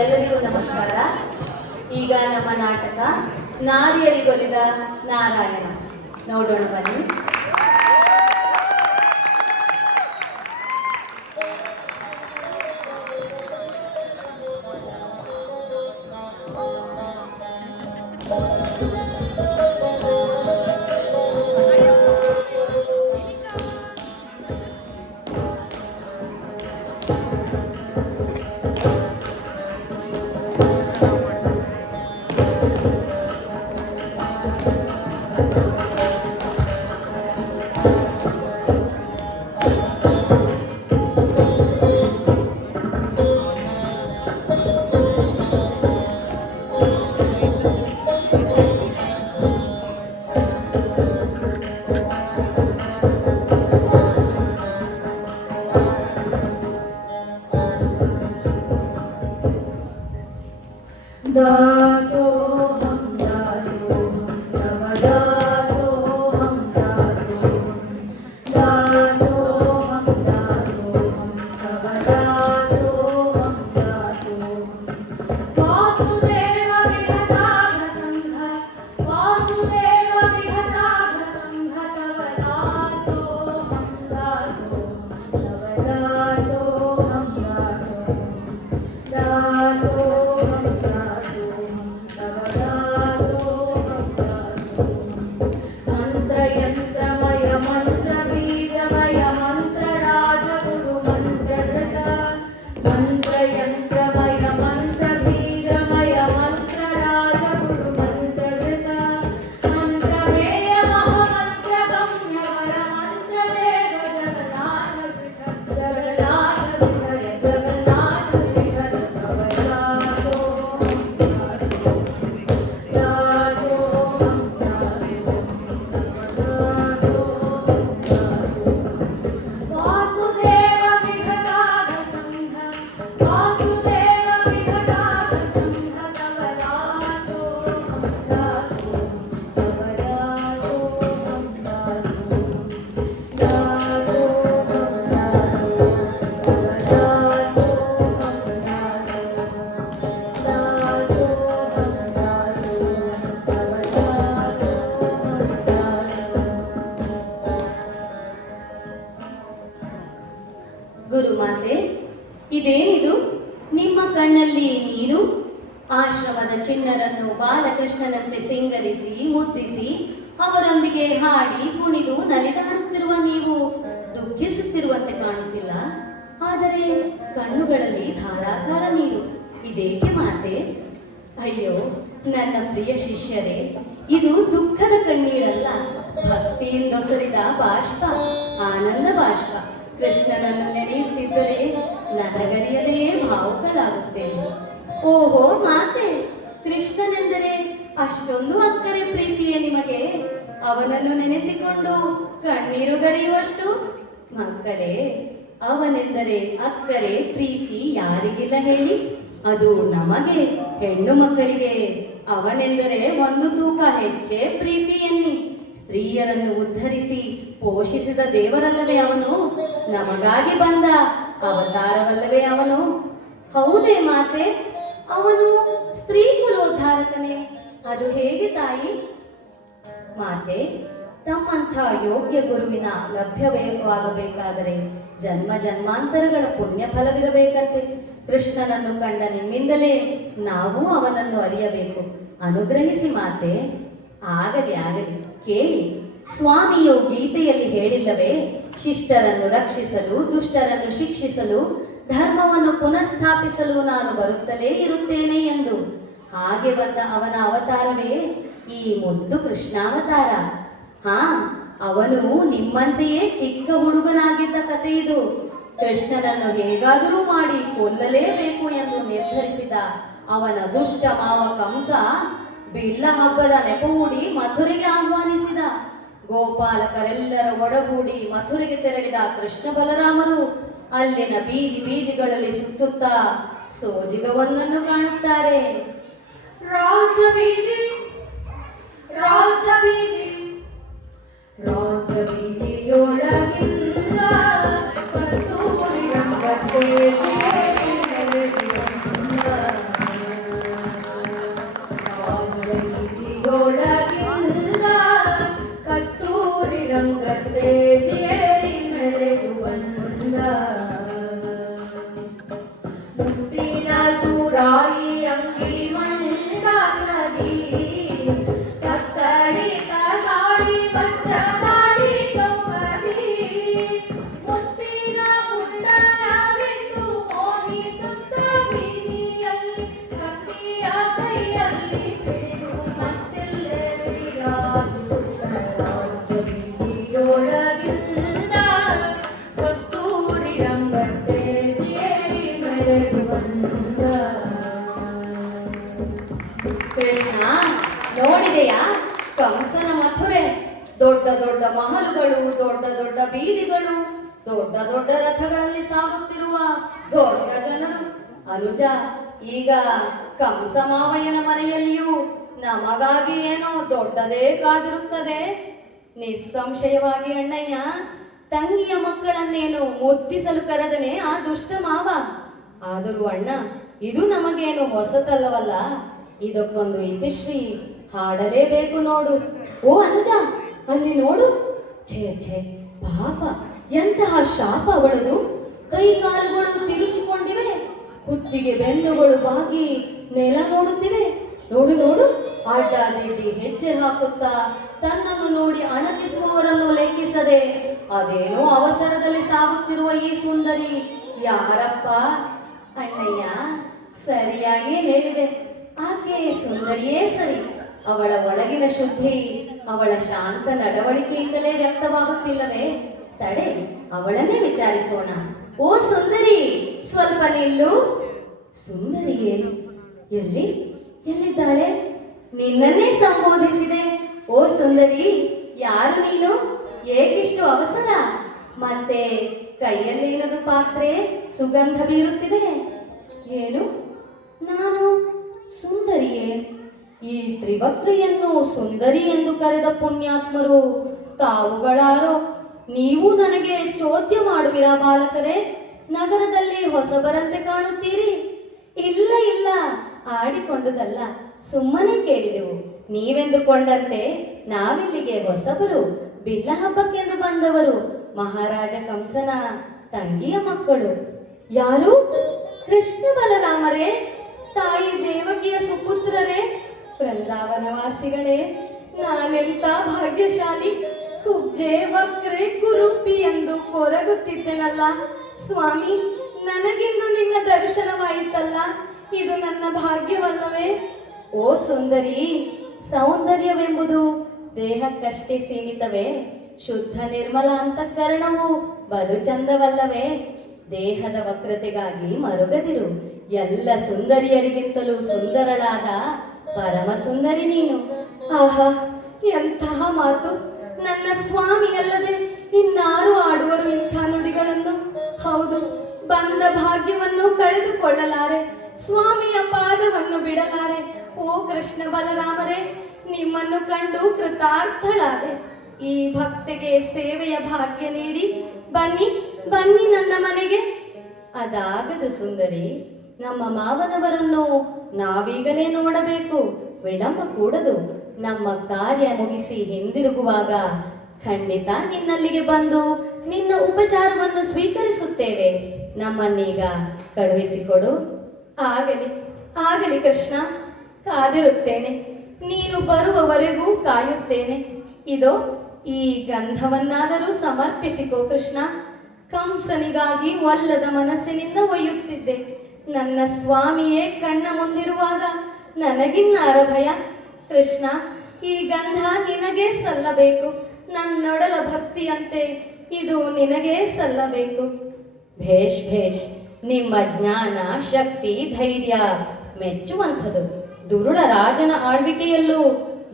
ಎಲ್ಲರಿಗೂ ನಮಸ್ಕಾರ. ಈಗ ನಮ್ಮ ನಾಟಕ ನಾರಿಯರಿಗೊಲಿದ ನಾರಾಯಣ ನೋಡೋಣ ಬನ್ನಿ. दासोऽहं दासोऽहं तव दासोऽहं दासोऽहं दासोऽहं दासोऽहं तव दासोऽहं दासोऽहं वासुदेव विघटाघ संघ वासुदेव विघटाघ संघ तव दासोऽहं दासोऽहं तव दासोऽहं दासोऽहं मंत्रयंत्रमय मंत्र बीजमय मंत्र राजगुरु मंत्रधृत मंत्रयंत्रमय मंत्र बीजमय मंत्र राजगुरु मंत्रधृत मंत्रमेय महामंत्र गम्य वर मंत्र देव जगन्नाथ विठल जगन्नाथ विठल तव ಗುರುಮಾತೆ, ಇದೇನಿದು? ನಿಮ್ಮ ಕಣ್ಣಲ್ಲಿ ನೀರು? ಆಶ್ರಮದ ಚಿಣ್ಣರನ್ನು ಬಾಲಕೃಷ್ಣನಂತೆ ಸಿಂಗರಿಸಿ ಮುದ್ದಿಸಿ ಅವರೊಂದಿಗೆ ಹಾಡಿ ಕುಣಿದು ನಲಿದಾಡುತ್ತಿರುವ ನೀವು ದುಃಖಿಸುತ್ತಿರುವಂತೆ ಕಾಣುತ್ತಿಲ್ಲ. ಆದರೆ ಕಣ್ಣುಗಳಲ್ಲಿ ಧಾರಾಕಾರ ನೀರು. ಇದೇಕೆ ಮಾತೆ? ಅಯ್ಯೋ ನನ್ನ ಪ್ರಿಯ ಶಿಷ್ಯರೇ, ಇದು ದುಃಖದ ಕಣ್ಣೀರಲ್ಲ, ಭಕ್ತಿಯಿಂದೊಸರಿದ ಬಾಷ್ಪ, ಆನಂದ ಬಾಷ್ಪ. ಕೃಷ್ಣನನ್ನು ನೆನೆಯುತ್ತಿದ್ದರೆ ನನಗರಿಯದೇ ಭಾವುಕಳಾಗುತ್ತೇನೆ. ಓಹೋ ಮಾತೆ, ಕೃಷ್ಣನೆಂದರೆ ಅಷ್ಟೊಂದು ಅಕ್ಕರೆ ಪ್ರೀತಿಯೇ ನಿಮಗೆ? ಅವನನ್ನು ನೆನೆಸಿಕೊಂಡು ಕಣ್ಣೀರುಗರೆಯುವಷ್ಟು? ಮಕ್ಕಳೇ, ಅವನೆಂದರೆ ಅಕ್ಕರೆ ಪ್ರೀತಿ ಯಾರಿಗಿಲ್ಲ ಹೇಳಿ? ಅದು ನಮಗೆ ಹೆಣ್ಣು ಮಕ್ಕಳಿಗೆ ಅವನೆಂದರೆ ಒಂದು ತೂಕ ಹೆಚ್ಚೇ ಪ್ರೀತಿ ಎನ್ನಿ. ಸ್ತ್ರೀಯರನ್ನು ಉದ್ಧರಿಸಿ ಪೋಷಿಸಿದ ದೇವರಲ್ಲವೇ ಅವನು? ನಮಗಾಗಿ ಬಂದ ಅವತಾರವಲ್ಲವೇ ಅವನು? ಹೌದೇ ಮಾತೆ, ಅವನು ಸ್ತ್ರೀ ಕುಲೋದ್ಧಾರಕನೇ? ಅದು ಹೇಗೆ ತಾಯಿ? ಮಾತೆ, ತಮ್ಮಂಥ ಯೋಗ್ಯ ಗುರುವಿನ ಲಭ್ಯವಾಗಬೇಕಾದರೆ ಜನ್ಮ ಜನ್ಮಾಂತರಗಳ ಪುಣ್ಯ ಫಲವಿರಬೇಕಂತೆ. ಕೃಷ್ಣನನ್ನು ಕಂಡ ನಿಮ್ಮಿಂದಲೇ ನಾವು ಅವನನ್ನು ಅರಿಯಬೇಕು. ಅನುಗ್ರಹಿಸಿ ಮಾತೆ. ಆಗಲಿ ಆಗಲಿ, ಕೇಳಿ. ಸ್ವಾಮಿಯು ಗೀತೆಯಲ್ಲಿ ಹೇಳಿಲ್ಲವೇ, ಶಿಷ್ಟರನ್ನು ರಕ್ಷಿಸಲು ದುಷ್ಟರನ್ನು ಶಿಕ್ಷಿಸಲು ಧರ್ಮವನ್ನು ಪುನಃಸ್ಥಾಪಿಸಲು ನಾನು ಬರುತ್ತಲೇ ಇರುತ್ತೇನೆ ಎಂದು. ಹಾಗೆ ಬಂದ ಅವನ ಅವತಾರವೇ ಈ ಮುದ್ದು ಕೃಷ್ಣಾವತಾರ. ಹಾ, ಅವನು ನಿಮ್ಮಂತೆಯೇ ಚಿಕ್ಕ ಹುಡುಗನಾಗಿದ್ದ ಕಥೆ ಇದು. ಕೃಷ್ಣನನ್ನು ಹೇಗಾದರೂ ಮಾಡಿ ಕೊಲ್ಲಲೇಬೇಕು ಎಂದು ನಿರ್ಧರಿಸಿದ ಅವನ ದುಷ್ಟ ಮಾವ ಕಂಸ ಬಿಲ್ಲ ಹಬ್ಬದ ನೆಪ ಹೂಡಿ ಮಥುರೆಗೆ ಆಹ್ವಾನಿಸಿದ. ಗೋಪಾಲಕರೆಲ್ಲರ ಒಡಗೂಡಿ ಮಥುರೆಗೆ ತೆರಳಿದ ಕೃಷ್ಣ ಬಲರಾಮರು ಅಲ್ಲಿನ ಬೀದಿ ಬೀದಿಗಳಲ್ಲಿ ಸುತ್ತುತ್ತಾ ಸೋಜಿಗವೊಂದನ್ನು ಕಾಣುತ್ತಾರೆ. ರಾಜಬೀದಿ ರಾಜಬೀದಿ ರಾಜಬೀದಿಯೊಳಗಿಂದ ಕಸ್ತೂರಿ ರಂಗಕ್ಕೆ ಬಂದ. ಕೃಷ್ಣ, ನೋಡಿದೆಯಾ ಕಂಸನ ಮಥುರೆ? ದೊಡ್ಡ ದೊಡ್ಡ ಮಹಲುಗಳು, ದೊಡ್ಡ ದೊಡ್ಡ ಬೀದಿಗಳು, ದೊಡ್ಡ ದೊಡ್ಡ ರಥಗಳಲ್ಲಿ ಸಾಗುತ್ತಿರುವ ದೊಡ್ಡ ಜನರು. ಅನುಜ, ಈಗ ಕಂಸ ಮಾವಯ್ಯನ ಮನೆಯಲ್ಲಿಯೂ ನಮಗಾಗಿ ಏನೋ ದೊಡ್ಡದೇ ಕಾದಿರುತ್ತದೆ. ನಿಸ್ಸಂಶಯವಾಗಿ ಅಣ್ಣಯ್ಯ, ತಂಗಿಯ ಮಕ್ಕಳನ್ನೇನು ಮುದ್ದಿಸಲು ಕರೆದನೆ ಆ ದುಷ್ಟ ಮಾವ. ಆದರೂ ಅಣ್ಣ, ಇದು ನಮಗೇನು ಹೊಸತಲ್ಲವಲ್ಲ. ಇದಕ್ಕೊಂದು ಇತಿಶ್ರೀ ಹಾಡಲೇಬೇಕು ನೋಡು. ಓ ಅನುಜ, ಅಲ್ಲಿ ನೋಡು. ಛೇ ಛೇ, ಪಾಪ, ಎಂತಹ ಶಾಪ ಅವಳದು. ಕೈ ಕಾಲುಗಳು ತಿರುಚಿಕೊಂಡಿವೆ, ಕುತ್ತಿಗೆ ಬೆನ್ನುಗಳು ಬಾಗಿ ನೆಲ ನೋಡುತ್ತಿವೆ. ನೋಡು ನೋಡು, ಅಡ್ಡಾದಿಡ್ಡಿ ಹೆಜ್ಜೆ ಹಾಕುತ್ತಾ ತನ್ನನ್ನು ನೋಡಿ ಅಣಕಿಸುವವರನ್ನು ಲೆಕ್ಕಿಸದೆ ಅದೇನೋ ಅವಸರದಲ್ಲಿ ಸಾಗುತ್ತಿರುವ ಈ ಸುಂದರಿ ಯಾರಪ್ಪ? ಅಣ್ಣಯ್ಯ, ಸರಿಯಾಗಿ ಹೇಳಿದೆ. ಆಕೆ ಸುಂದರಿಯೇ ಸರಿ. ಅವಳ ಒಳಗಿನ ಶುದ್ಧಿ ಅವಳ ಶಾಂತ ನಡವಳಿಕೆಯಿಂದಲೇ ವ್ಯಕ್ತವಾಗುತ್ತಿಲ್ಲವೇ? ತಡೆ, ಅವಳನ್ನೇ ವಿಚಾರಿಸೋಣ. ಓ ಸುಂದರಿ, ಸ್ವಲ್ಪ ನಿಲ್ಲು. ಸುಂದರಿಯೇ? ಎಲ್ಲಿದ್ದಾಳೆ? ನಿನ್ನನ್ನೇ ಸಂಬೋಧಿಸಿದೆ. ಓ ಸುಂದರಿ, ಯಾರು ನೀನು? ಏಕಿಷ್ಟು ಅವಸರ? ಮತ್ತೆ ಕೈಯಲ್ಲೇನದು ಪಾತ್ರೆ ಸುಗಂಧ ಬೀರುತ್ತಿದೆ? ಏನು? ನಾನು ಸುಂದರಿಯೇ? ಈ ತ್ರಿವಕ್ರಿಯನ್ನು ಸುಂದರಿ ಎಂದು ಕರೆದ ಪುಣ್ಯಾತ್ಮರು ತಾವುಗಳಾರೋ? ನೀವು ನನಗೆ ಚೋದ್ಯ ಮಾಡುವಿರಾ ಬಾಲಕರೇ? ನಗರದಲ್ಲಿ ಹೊಸಬರಂತೆ ಕಾಣುತ್ತೀರಿ. ಇಲ್ಲ ಇಲ್ಲ, ಆಡಿಕೊಂಡುದಲ್ಲ, ಸುಮ್ಮನೆ ಕೇಳಿದೆವು. ನೀವೆಂದುಕೊಂಡಂತೆ ನಾವಿಲ್ಲಿಗೆ ಹೊಸಬರು, ಬಿಲ್ಲ ಹಬ್ಬಕ್ಕೆಂದು ಬಂದವರು. ಮಹಾರಾಜ ಕಂಸನ ತಂಗಿಯ ಮಕ್ಕಳು. ಯಾರು? ಕೃಷ್ಣ ಬಲರಾಮರೇ? ತಾಯಿ ದೇವಕಿಯ ಸುಪುತ್ರರೇ? ಬೃಂದಾವನವಾಸಿಗಳೇ, ನಾನೆಂತ ಭಾಗ್ಯಶಾಲಿ! ಕುಬ್ಜೆ ವಕ್ರೆ ಕುರೂಪಿ ಎಂದು ಕೊರಗುತ್ತಿದ್ದೆನಲ್ಲ ಸ್ವಾಮಿ, ನನಗಿಂದು ನಿನ್ನ ದರ್ಶನವಾಯಿತಲ್ಲ. ಇದು ನನ್ನ ಭಾಗ್ಯವಲ್ಲವೇ? ಓ ಸುಂದರಿ, ಸೌಂದರ್ಯವೆಂಬುದು ದೇಹಕ್ಕಷ್ಟೇ ಸೀಮಿತವೇ? ಶುದ್ಧ ನಿರ್ಮಲ ಅಂತಃಕರಣವು ಬಲು ಚಂದವಲ್ಲವೇ? ದೇಹದ ವಕ್ರತೆಗಾಗಿ ಮರುಗದಿರು. ಎಲ್ಲ ಸುಂದರಿಯರಿಗಿಂತಲೂ ಸುಂದರಳಾದ ಪರಮ ಸುಂದರಿ ನೀನು. ಆಹಾ, ಎಂತಹ ಮಾತು! ನನ್ನ ಸ್ವಾಮಿಯಲ್ಲದೆ ಇನ್ನಾರು ಆಡುವರು ಇಂಥ ನುಡಿಗಳನ್ನು? ಹೌದು, ಬಂದ ಭಾಗ್ಯವನ್ನು ಕಳೆದುಕೊಳ್ಳಲಾರೆ, ಸ್ವಾಮಿಯ ಪಾದವನ್ನು ಬಿಡಲಾರೆ. ಓ ಕೃಷ್ಣ ಬಲರಾಮರೇ, ನಿಮ್ಮನ್ನು ಕಂಡು ಕೃತಾರ್ಥಳಾದೆ. ಈ ಭಕ್ತಿಗೆ ಸೇವೆಯ ಭಾಗ್ಯ ನೀಡಿ ಬನ್ನಿ ಬನ್ನಿ ನನ್ನ ಮನೆಗೆ. ಅದಾಗದು ಸುಂದರಿ, ನಮ್ಮ ಮಾವನವರನ್ನು ನಾವೀಗಲೇ ನೋಡಬೇಕು. ವಿಳಂಬ ಕೂಡದು. ನಮ್ಮ ಕಾರ್ಯ ಮುಗಿಸಿ ಹಿಂದಿರುಗುವಾಗ ಖಂಡಿತ ನಿನ್ನಲ್ಲಿಗೆ ಬಂದು ನಿನ್ನ ಉಪಚಾರವನ್ನು ಸ್ವೀಕರಿಸುತ್ತೇವೆ. ನಮ್ಮನ್ನೀಗ ಕಳುಹಿಸಿಕೊಡು. ಆಗಲಿ ಆಗಲಿ ಕೃಷ್ಣ, ಕಾದಿರುತ್ತೇನೆ. ನೀನು ಬರುವವರೆಗೂ ಕಾಯುತ್ತೇನೆ. ಇದೋ ಈ ಗಂಧವನ್ನಾದರೂ ಸಮರ್ಪಿಸಿಕೋ ಕೃಷ್ಣ. ಕಂಸನಿಗಾಗಿ ಒಲ್ಲದ ಮನಸ್ಸಿನಿಂದ ಒಯ್ಯುತ್ತಿದ್ದೆ. ನನ್ನ ಸ್ವಾಮಿಯೇ ಕಣ್ಣ ಮುಂದಿರುವಾಗ ನನಗಿನ್ನಾರ ಭಯ? ಕೃಷ್ಣ, ಈ ಗಂಧ ನಿನಗೇ ಸಲ್ಲಬೇಕು. ನನ್ನೊಡಲ ಭಕ್ತಿಯಂತೆ ಇದು ನಿನಗೇ ಸಲ್ಲಬೇಕು. ಭೇಷ್ ಭೇಷ್, ನಿಮ್ಮ ಜ್ಞಾನ, ಶಕ್ತಿ, ಧೈರ್ಯ ಮೆಚ್ಚುವಂಥದ್ದು. ದುರುಳ ರಾಜನ ಆಳ್ವಿಕೆಯಲ್ಲೂ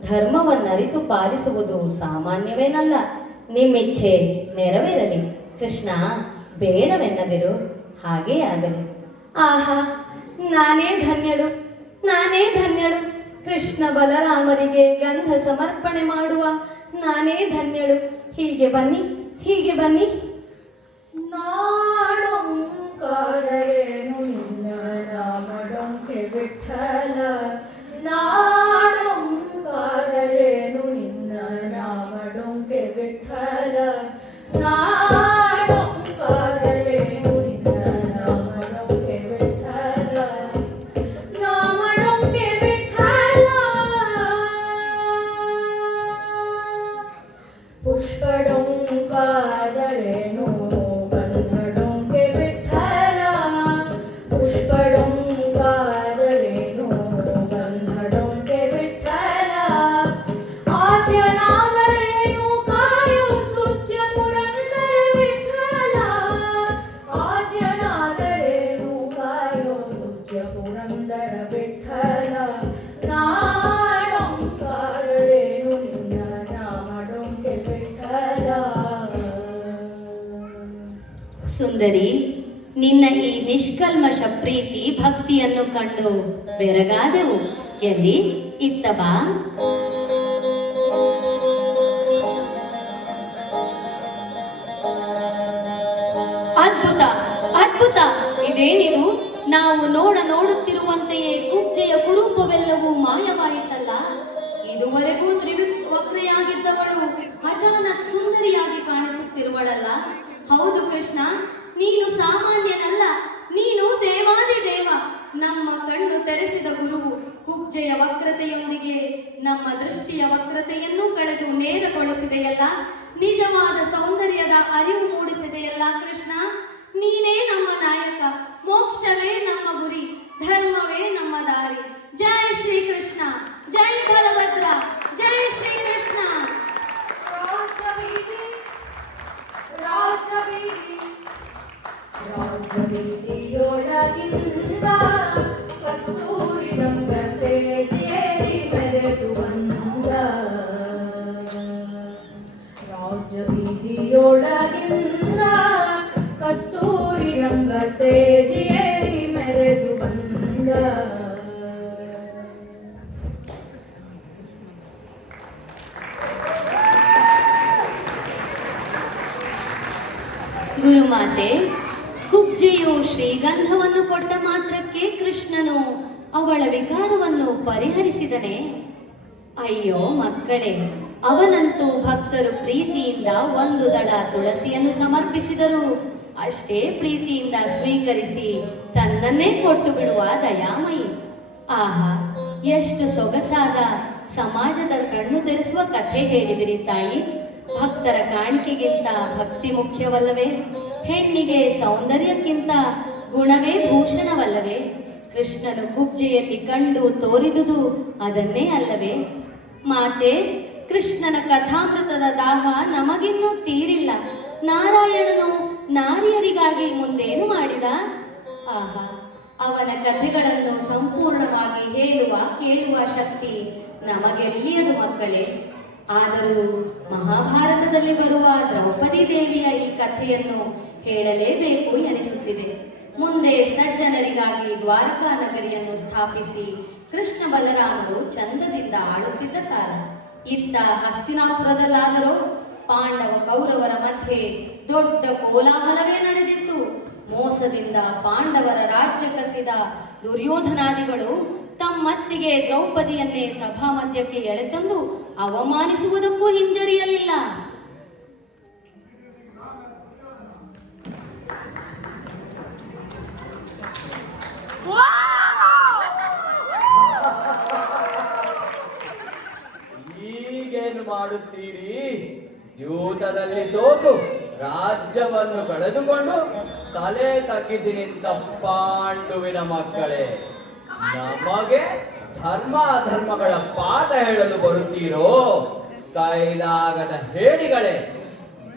ಧರ್ಮವನ್ನರಿತು ಪಾಲಿಸುವುದು ಸಾಮಾನ್ಯವೇನಲ್ಲ. ನಿಮ್ಮಿಚ್ಛೆ ನೆರವೇರಲಿ ಕೃಷ್ಣ, ಬೇಡವೆನ್ನದಿರು. ಹಾಗೇ ಆಗಲಿ. ಆಹಾ, ನಾನೇ ಧನ್ಯಳು, ನಾನೇ ಧನ್ಯಳು. ಕೃಷ್ಣ ಬಲರಾಮರಿಗೆ ಗಂಧ ಸಮರ್ಪಣೆ ಮಾಡುವ ನಾನೇ ಧನ್ಯಳು. ಹೀಗೆ ಬನ್ನಿ, ಹೀಗೆ ಬನ್ನಿ. ನಾಡೊಂಕಾದರೇನು ನಿನ್ನ ನಾಮಡೊಂಕೆ ವಿಠಲ, ನಾಡೊಂಕಾದರೇನು ನಿನ್ನ ನಾಮಡೊಂಕೆ ವಿಠಲ, ನಾಡೊಂಕಾದರೇನು ನಿನ್ನ ನಾಮಡೊಂಕೆ ವಿಠಲ, ನಾಮಡೊಂಕೆ ವಿಠಲ. ಪುಷ್ಪಡೊಂಕಾದರೇನು ಗಂಧಡೊಂಕೆ ವಿಠಲ, ಸುಂದರಿ, ನಿನ್ನ ಈ ನಿಷ್ಕಲ್ಮಶ ಪ್ರೀತಿ ಭಕ್ತಿಯನ್ನು ಕಂಡು ಬೆರಗಾದೆವು. ಎಲ್ಲಿ ಇತ್ತ ಬಾ. ಅದ್ಭುತ ಅದ್ಭುತ! ಇದೇನಿದು? ನಾವು ನೋಡುತ್ತಿರುವಂತೆಯೇ ಕುಬ್ಜೆಯ ಕುರೂಪವೆಲ್ಲವೂ ಮಾಯವಾಯಿತಲ್ಲ. ಇದುವರೆಗೂ ತ್ರಿವಕ್ರೆಯಾಗಿದ್ದವಳು ಅಚಾನಕ್ ಸುಂದರಿಯಾಗಿ ಕಾಣಿಸುತ್ತಿರುವಳಲ್ಲ. ಹೌದು ಕೃಷ್ಣ, ನೀನು ಸಾಮಾನ್ಯನಲ್ಲ, ನೀನು ದೇವಾದಿ ದೇವ. ನಮ್ಮ ಕಣ್ಣು ತೆರೆಸಿದ ಗುರುವು. ಕುಬ್ಜೆಯ ವಕ್ರತೆಯೊಂದಿಗೆ ನಮ್ಮ ದೃಷ್ಟಿಯ ವಕ್ರತೆಯನ್ನು ಕಳೆದು ನೇರಗೊಳಿಸಿದೆಯಲ್ಲ. ನಿಜವಾದ ಸೌಂದರ್ಯದ ಅರಿವು ಮೂಡಿಸಿದೆಯಲ್ಲ ಕೃಷ್ಣ. ನೀನೇ ನಮ್ಮ ನಾಯಕ, ಮೋಕ್ಷವೇ ನಮ್ಮ ಗುರಿ, ಧರ್ಮವೇ ನಮ್ಮ ದಾರಿ. ಜೈ ಶ್ರೀ ಕೃಷ್ಣ, ಜೈ ಬಲಭದ್ರ, ಜೈ ಶ್ರೀ ಕೃಷ್ಣ. ರಾಜಬೀದಿಯೊಳಗಿಂದ ಕಸ್ತೂರಿ ರಂಗತೆ ಜೇರಿ ಮೆರೆದು ಬಂದ. ರಾಜಬೀದಿಯೊಳಗಿಂದ ಕಸ್ತೂರಿ ರಂಗತೆ ಜೇರಿ ಮೆರೆದು ಬಂದ. ಗುರುಮಾತೆ, ಕುಬ್ಜೆಯು ಶ್ರೀಗಂಧವನ್ನು ಕೊಟ್ಟ ಮಾತ್ರಕ್ಕೆ ಕೃಷ್ಣನು ಅವಳ ವಿಕಾರವನ್ನು ಪರಿಹರಿಸಿದನೆ. ಅಯ್ಯೋ ಮಕ್ಕಳೇ, ಅವನಂತೂ ಭಕ್ತರು ಪ್ರೀತಿಯಿಂದ ಒಂದು ದಳ ತುಳಸಿಯನ್ನು ಸಮರ್ಪಿಸಿದರು. ಅಷ್ಟೇ ಪ್ರೀತಿಯಿಂದ ಸ್ವೀಕರಿಸಿ ತನ್ನನ್ನೇ ಕೊಟ್ಟು ಬಿಡುವ ದಯಾಮಯಿ. ಆಹಾ, ಎಷ್ಟು ಸೊಗಸಾದ ಸಮಾಜದ ಕಣ್ಣು ತೆರೆಸುವ ಕಥೆ ಹೇಳಿದಿರಿ ತಾಯಿ. ಭಕ್ತರ ಕಾಣಿಕೆಗಿಂತ ಭಕ್ತಿ ಮುಖ್ಯವಲ್ಲವೇ? ಹೆಣ್ಣಿಗೆ ಸೌಂದರ್ಯಕ್ಕಿಂತ ಗುಣವೇ ಭೂಷಣವಲ್ಲವೇ? ಕೃಷ್ಣನು ಕುಬ್ಜೆಯಲ್ಲಿ ಕಂಡು ತೋರಿದುದು ಅದನ್ನೇ ಅಲ್ಲವೇ? ಮಾತೆ, ಕೃಷ್ಣನ ಕಥಾಮೃತದ ದಾಹ ನಮಗಿನ್ನೂ ತೀರಿಲ್ಲ. ನಾರಾಯಣನು ನಾರಿಯರಿಗಾಗಿ ಮುಂದೇನು ಮಾಡಿದ? ಆಹಾ, ಅವನ ಕಥೆಗಳನ್ನು ಸಂಪೂರ್ಣವಾಗಿ ಹೇಳುವ ಕೇಳುವ ಶಕ್ತಿ ನಮಗೆಲ್ಲಿಯದು ಮಕ್ಕಳೇ. ಆದರೂ ಮಹಾಭಾರತದಲ್ಲಿ ಬರುವ ದ್ರೌಪದಿ ದೇವಿಯ ಈ ಕಥೆಯನ್ನು ಹೇಳಲೇಬೇಕು ಎನಿಸುತ್ತಿದೆ. ಮುಂದೆ ಸಜ್ಜನರಿಗಾಗಿ ದ್ವಾರಕಾ ನಗರಿಯನ್ನು ಸ್ಥಾಪಿಸಿ ಕೃಷ್ಣ ಬಲರಾಮರು ಚಂದದಿಂದ ಆಳುತ್ತಿದ್ದ ಕಾಲ. ಇತ್ತ ಹಸ್ತಿನಾಪುರದಲ್ಲಾದರೂ ಪಾಂಡವ ಕೌರವರ ಮಧ್ಯೆ ದೊಡ್ಡ ಕೋಲಾಹಲವೇ ನಡೆದಿತ್ತು. ಮೋಸದಿಂದ ಪಾಂಡವರ ರಾಜ್ಯ ಕಸಿದ ದುರ್ಯೋಧನಾದಿಗಳು ತಮ್ಮತ್ತಿಗೆ ದ್ರೌಪದಿಯನ್ನೇ ಸಭಾ ಮಧ್ಯಕ್ಕೆ ಎಳೆತಂದು ಅವಮಾನಿಸುವುದಕ್ಕೂ ಹಿಂಜರಿಯಲಿಲ್ಲ. ಈಗೇನು ಮಾಡುತ್ತೀರಿ? ಯೂತದಲ್ಲಿ ಸೋತು ರಾಜ್ಯವನ್ನು ಕಳೆದುಕೊಂಡು ತಲೆ ತಗ್ಗಿಸಿ ನಿಂತ ಪಾಂಡುವಿನ ಮಕ್ಕಳೇ, ನಮಗೆ ಧರ್ಮ ಅಧರ್ಮಗಳ ಪಾಠ ಹೇಳಲು ಬರುತ್ತೀರೋ? ಕೈಲಾಗದ ಹೇಡಿಗಳೇ,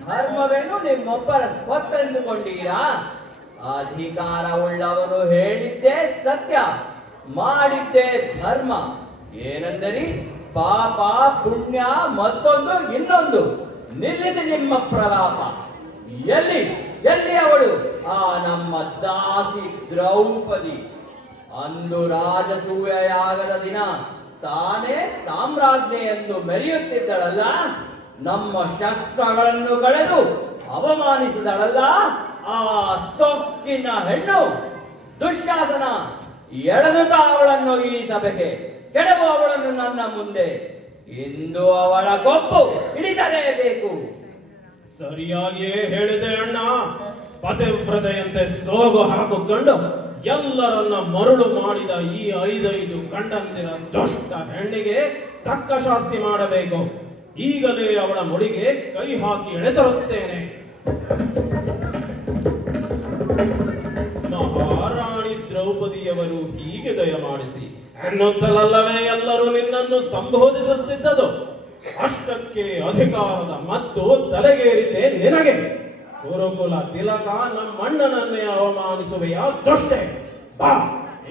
ಧರ್ಮವೇನು ನಿಮ್ಮೊಬ್ಬರ ಸ್ವತ್ತೆಂದುಕೊಂಡೀರಾ? ಅಧಿಕಾರವುಳ್ಳವನು ಹೇಳಿದ್ದೇ ಸತ್ಯ, ಮಾಡಿದ್ದೇ ಧರ್ಮ. ಏನೆಂದರಿ? ಪಾಪ ಪುಣ್ಯ ಮತ್ತೊಂದು ಇನ್ನೊಂದು. ನಿಲ್ಲಿಸಿ ನಿಮ್ಮ ಪ್ರಲಾಪ. ಎಲ್ಲಿ ಎಲ್ಲಿ ಅವಳು, ಆ ನಮ್ಮ ದಾಸಿ ದ್ರೌಪದಿ? ಅಂದು ರಾಜಸೂಯಯಾಗದ ದಿನ ತಾನೇ ಸಾಮ್ರಾಜ್ಞೆ ಎಂದು ಮೆರೆಯುತ್ತಿದ್ದಳಲ್ಲ. ನಮ್ಮ ಶಸ್ತ್ರಗಳನ್ನು ಕಳೆದು ಅವಮಾನಿಸಿದಳಲ್ಲ ಆ ಸೊಕ್ಕಿನ ಹೆಣ್ಣು. ದುಶ್ಯಾಸನ, ಎಳೆದುತ ಅವಳನ್ನು ಈ ಸಭೆಗೆ, ಕೆಡವು ಅವಳನ್ನು ನನ್ನ ಮುಂದೆ. ಇಂದು ಅವಳ ಕೊಪ್ಪು ಇಳಿಸಲೇಬೇಕು. ಸರಿಯಾಗಿಯೇ ಹೇಳಿದೆ ಅಣ್ಣ. ಪತಿವ್ರತೆಯಂತೆ ಸೋಗು ಹಾಕಿಕೊಂಡು ಎಲ್ಲರನ್ನ ಮರುಳು ಮಾಡಿದ ಈ 5 ಗಂಡಂದಿರ ದುಷ್ಟ ಹೆಣ್ಣಿಗೆ ತಕ್ಕ ಶಾಸ್ತಿ ಮಾಡಬೇಕು. ಈಗಲೇ ಅವಳ ಮುಡಿಗೆ ಕೈ ಹಾಕಿ ಎಳೆತರುತ್ತೇನೆ. ಮಹಾರಾಣಿ ದ್ರೌಪದಿಯವರು ಹೀಗೆ ದಯಮಾಡಿಸಿ ಎನ್ನುತ್ತಲಲ್ಲವೇ ಎಲ್ಲರೂ ನಿನ್ನನ್ನು ಸಂಬೋಧಿಸುತ್ತಿದ್ದದು. ಅಷ್ಟಕ್ಕೆ ಅಧಿಕಾರದ ಮತ್ತು ತಲೆಗೇರಿದೆ ನಿನಗೆ. ಗುರುಕುಲ ತಿಲಕ ನಮ್ಮಣ್ಣನನ್ನೇ ಅವಮಾನಿಸುವೆಯ ದುಷ್ಟೆ? ಬಾ,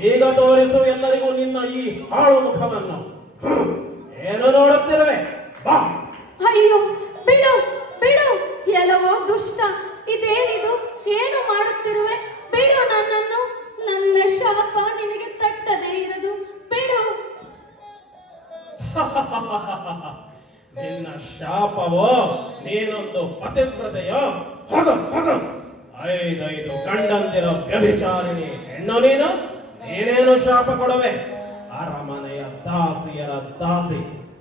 ಈಗ ತೋರಿಸು ಎಲ್ಲರಿಗೂ ನಿನ್ನ ಈ ಹಾಳು ಮುಖವನ್ನು. ಏನು ನೋಡುತ್ತಿರುವೆ? ಬಾ. ಅಯ್ಯೋ, ಬಿಡು ಬಿಡು, ಎಲ್ಲವೋ ದುಷ್ಟ. ಇದೇನಿದು? ಏನು ಮಾಡುತ್ತಿರುವೆ? ಬಿಡು ನನ್ನನ್ನು. ನನ್ನ ಶಾಪ ನಿನಗೆ ತಟ್ಟದೇ ಇರದು. ಬಿಡು. ನಿನ್ನ ಶಾಪವೋ? ನೀನೊಂದು ಪತಿವ್ರತೆಯೋ? ಹೋಗ ಹೋಗ. 5 ಗಂಡಂದಿರ ವ್ಯಭಿಚಾರಿಣಿ ಹೆಣ್ಣು ನೀನು. ನೀನೇನು ಶಾಪ ಕೊಡುವೆ? ಅರಮನೆಯ ದಾಸಿಯರ ದಾಸಿ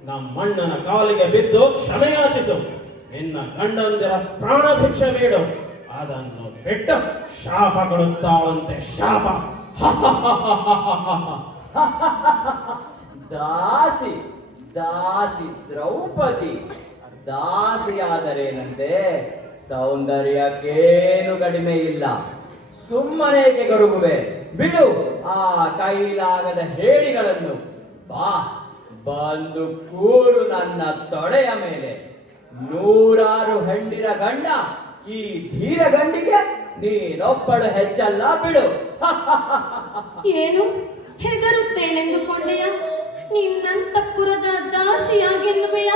ನಮ್ಮಣ್ಣನ ಕಾಲಿಗೆ ಬಿದ್ದು ಕ್ಷಮೆಯಾಚಿಸು. ನಿನ್ನ ಗಂಡಂದಿರ ಪ್ರಾಣ ಭಿಕ್ಷೆ ಬೇಡು. ಅದನ್ನು ಬಿಟ್ಟು ಶಾಪ ಕೊಡುತ್ತಾಳಂತೆ ಶಾಪ. ದಾಸಿ ದಾಸಿ ದ್ರೌಪದಿ ದಾಸಿಯಾದರೇನಂತೆ? ಸೌಂದರ್ಯಕ್ಕೇನು ಕಡಿಮೆ ಇಲ್ಲ. ಸುಮ್ಮನೇಕೆ ಗರುಗುವೆ? ಬಿಡು ಆ ಕೈಲಾಗದ ಹೇಳಿಗಳನ್ನು. ಬಾ, ಬಂದು ಕೂರು ನನ್ನ ತೊಡೆಯ ಮೇಲೆ. 100 ಹೆಂಡಿರ ಗಂಡ ಈ ಧೀರ ಗಂಡಿಗೆ ನೀನೊಬ್ಬಳು ಹೆಚ್ಚಲ್ಲ. ಬಿಡು. ಏನು ಹೆದರುತ್ತೇನೆಂದುಕೊಂಡೆಯ? ನಿನ್ನಂತಃಪುರದ ದಾಸಿಯಾಗೆನ್ನುವೆಯ?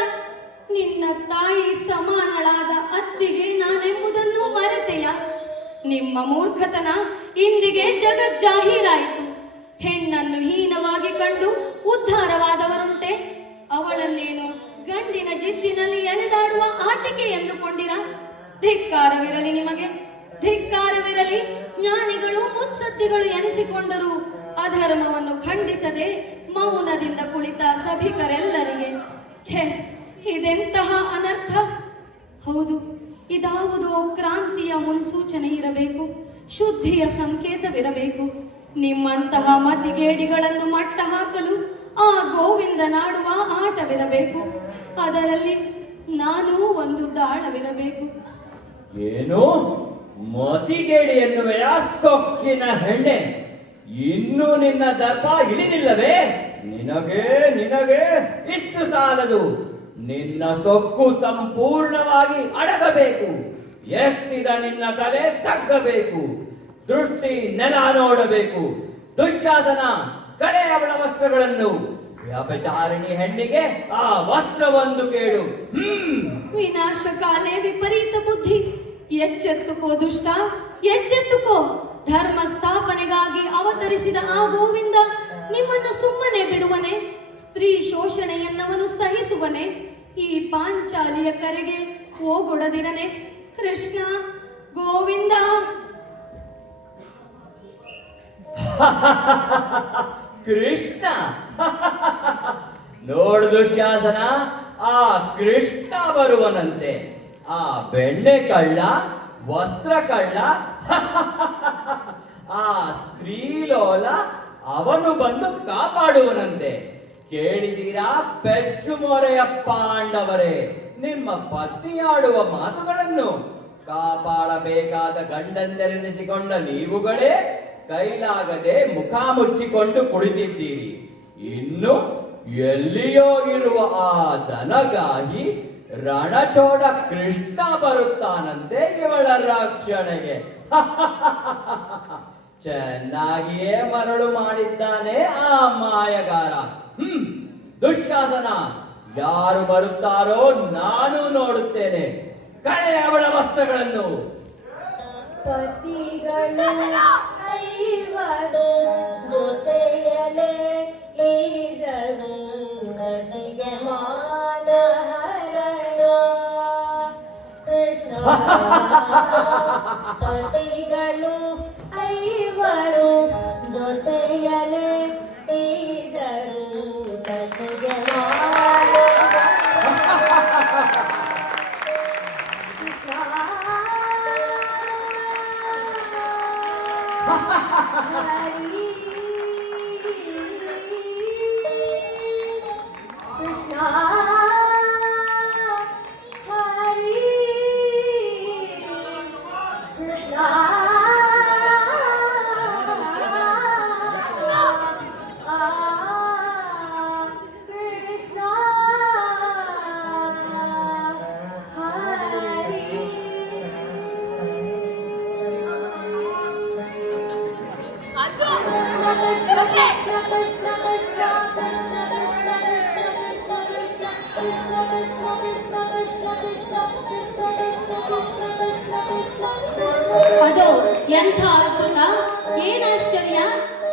ನಿನ್ನ ತಾಯಿ ಸಮಾನಳಾದ ಅತ್ತಿಗೆ ನಾನೆಂಬುದನ್ನು ಮರೆತೆಯ? ನಿಮ್ಮ ಮೂರ್ಖತನ ಇಂದಿಗೆ ಜಗಜ್ಜಾಹೀರಾಯಿತು. ಹೆಣ್ಣನ್ನು ಹೀನವಾಗಿ ಕಂಡು ಉದ್ಧಾರವಾದವರುಂಟೆ. ಅವಳನ್ನೇನು ಗಂಡಿನ ಜಿದ್ದಿನಲ್ಲಿ ಎಳೆದಾಡುವ ಆಟಿಕೆ ಎಂದುಕೊಂಡಿರ? ಧಿಕ್ಕಾರವಿರಲಿ ನಿಮಗೆ, ಧಿಕ್ಕಾರವಿರಲಿ. ಜ್ಞಾನಿಗಳು ಮುತ್ಸದ್ದಿಗಳು ಎನಿಸಿಕೊಂಡರೂ ಅಧರ್ಮವನ್ನು ಖಂಡಿಸದೆ ಮೌನದಿಂದ ಕುಳಿತ ಸಭಿಕರೆಲ್ಲರಿಗೆ ಛೆ, ಇದೆಂತಹ ಅನರ್ಥ! ಹೌದು, ಇದಾವುದೋ ಕ್ರಾಂತಿಯ ಮುನ್ಸೂಚನೆ ಇರಬೇಕು, ಶುದ್ಧಿಯ ಸಂಕೇತವಿರಬೇಕು. ನಿಮ್ಮಂತಹ ಮತಿಗೇಡಿಗಳನ್ನು ಮಟ್ಟ ಹಾಕಲು ಆ ಗೋವಿಂದ ನಾಡುವ ಆಟವಿರಬೇಕು. ಅದರಲ್ಲಿ ನಾನು ಒಂದು ದಾಳವಿರಬೇಕು. ಏನು ಮತಿಗೇಡಿ ಎನ್ನುವೆಯ ಸೊಕ್ಕಿನ ಹೆಣ್ಣೆ? ಇನ್ನೂ ನಿನ್ನ ದರ್ಪ ಇಳಿದಿಲ್ಲವೇ? ನಿನಗೆ ನಿನಗೆ ಇಷ್ಟು ಸಾಲದು. ನಿನ್ನ ಸೊಕ್ಕು ಸಂಪೂರ್ಣವಾಗಿ ಅಡಗಬೇಕು. ಎತ್ತಿದ ನಿನ್ನ ತಲೆ ತಗ್ಗಬೇಕು. ದೃಷ್ಟಿ ನೆಲ ನೋಡಬೇಕು. ದುಶ್ಯಾಸನ, ಕಡೆ ಅವಳ ವಸ್ತ್ರಗಳನ್ನು. ವ್ಯಭಿಚಾರಿಣಿ ಹೆಣ್ಣಿಗೆ ಆ ವಸ್ತ್ರವೊಂದು ಕೇಳು. ವಿನಾಶಕಾಲೇ ವಿಪರೀತ ಬುದ್ಧಿ. ಎಚ್ಚೆತ್ತುಕೋ ದುಷ್ಟ, ಎಚ್ಚೆತ್ತುಕೋ. ಧರ್ಮ ಸ್ಥಾಪನೆಗಾಗಿ ಅವತರಿಸಿದ ಆ ಗೋವಿಂದ ನಿಮ್ಮನ್ನು ಸುಮ್ಮನೆ ಬಿಡುವನೆ? ಸ್ತ್ರೀ ಶೋಷಣೆಯನ್ನವನು ಸಹಿಸುವನೆ? ಈ ಪಾಂಚಾಲಿಯ ಕರೆಗೆ ಹೋಗೊಡದಿರನೆ? ಕೃಷ್ಣ, ಗೋವಿಂದ. ಕೃಷ್ಣ ನೋಡು ದುಶ್ಯಾಸನ, ಆ ಕೃಷ್ಣ ಬರುವನಂತೆ. ಆ ಬೆಣ್ಣೆ ಕಳ್ಳ, ವಸ್ತ್ರ ಕಳ್ಳ, ಆ ಸ್ತ್ರೀಲೋಲ ಅವನು ಬಂದು ಕಾಪಾಡುವನಂತೆ. ಕೇಳಿದೀರಾ ಪೆಚ್ಚು ಮೊರೆಯ ಪಾಂಡವರೇ ನಿಮ್ಮ ಪತ್ನಿಯಾಡುವ ಮಾತುಗಳನ್ನು? ಕಾಪಾಡಬೇಕಾದ ಗಂಡಂದೆನಿಸಿಕೊಂಡ ನೀವುಗಳೇ ಕೈಲಾಗದೆ ಮುಖ ಮುಚ್ಚಿಕೊಂಡು ಕುಳಿತಿದ್ದೀರಿ. ಇನ್ನು ಎಲ್ಲಿಯೋ ಇರುವ ಆ ದನಗಾಹಿ ರಣಚೋಡ ಕೃಷ್ಣ ಬರುತ್ತಾನಂತೆ ಇವಳ ರಕ್ಷಣೆಗೆ. ಚೆನ್ನಾಗಿಯೇ ಮರಳು ಮಾಡಿದ್ದಾನೆ ಆ ಮಾಯಗಾರ. ದುಶ್ಯಾಸನ, ಯಾರು ಬರುತ್ತಾರೋ ನಾನು ನೋಡುತ್ತೇನೆ. ಕಳೆ ಅವಳ ವಸ್ತ್ರಗಳನ್ನು. ಪತಿಗಳು ಐವರು ಜೊತೆಯಲೇ ಇದ್ದರು, ಸತಿಗೆ ಮಾನಹರಣ. ಕೃಷ್ಣ ಪತಿಗಳು ಐವರು ಜೊತೆಯಲೇ ಇದ್ದರು, ಸತಿಗೆ ಕೃಷ್ಣ ಕೃಷ್ಣ ಕೃಷ್ಣ ಕೃಷ್ಣ ಕೃಷ್ಣ ಕೃಷ್ಣ ಕೃಷ್ಣ ಕೃಷ್ಣ ಕೃಷ್ಣ ಕೃಷ್ಣ ಕೃಷ್ಣ ಅದು ಎಂಥ ಅದ್ಭುತ, ಏನಾಶ್ಚರ್ಯ!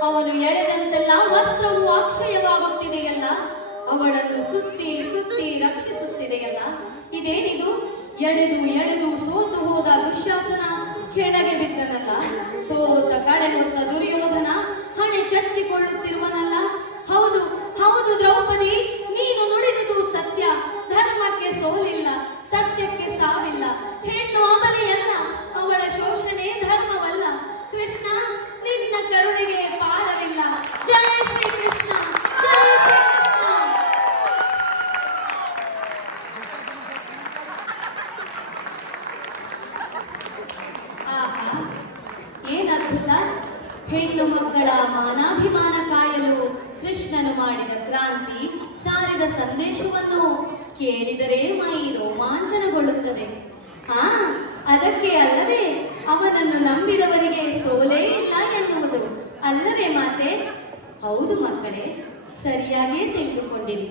ಅವನು ಎಳೆದಂತೆಲ್ಲ ವಸ್ತ್ರವು ಅಕ್ಷಯವಾಗುತ್ತಿದೆಯಲ್ಲ, ಅವಳನ್ನು ಸುತ್ತಿ ಸುತ್ತಿ ರಕ್ಷಿಸುತ್ತಿದೆಯಲ್ಲ. ಇದೇನಿದು? ಎಳೆದು ಎಳೆದು ಸೋತು ಹೋದ ದುಶ್ಯಾಸನ ಕೆಳಗೆ ಬಿದ್ದನಲ್ಲ, ಸೋತ ಕಳೆ ಹೊತ್ತ ದುರ್ಯೋಧನ ಹಣೆ ಚಚ್ಚಿಕೊಳ್ಳುತ್ತಿರುವನಲ್ಲ. ಹೌದು ಹೌದು ದ್ರೌಪದಿ, ನೀನು ನುಡಿದುದು ಸತ್ಯ. ಧರ್ಮಕ್ಕೆ ಸೋಲಿಲ್ಲ, ಸತ್ಯಕ್ಕೆ ಸಾವಿಲ್ಲ. ಹೆಣ್ಣು ಅಬಲೆಯಲ್ಲ, ಅವಳ ಶೋಷಣೆ ಧರ್ಮವಲ್ಲ. ಕೃಷ್ಣ, ನಿನ್ನ ಕರುಣೆಗೆ ಪಾರವಿಲ್ಲ. ಜಯ ಶ್ರೀ ಕೃಷ್ಣ, ಜಯ ಶ್ರೀ ಕೃಷ್ಣ. ಆಹಾ, ಏನದ್ಭುತ! ಹೆಣ್ಣು ಮಕ್ಕಳ ಮಾನಾಭಿಮಾನ ಕಾಯಲು ಕೃಷ್ಣನು ಮಾಡಿದ ಕ್ರಾಂತಿ, ಸಾರಿದ ಸಂದೇಶವನ್ನು ಕೇಳಿದರೆ ಮೈ ರೋಮಾಂಚನಗೊಳ್ಳುತ್ತದೆ. ಹಾ, ಅದಕ್ಕೆ ಅಲ್ಲವೇ ಅವನನ್ನು ನಂಬಿದವರಿಗೆ ಸೋಲೇ ಇಲ್ಲ ಎನ್ನುವುದು, ಅಲ್ಲವೇ ಮಾತೆ? ಹೌದು ಮಕ್ಕಳೇ, ಸರಿಯಾಗಿಯೇ ತಿಳಿದುಕೊಂಡಿರಿ.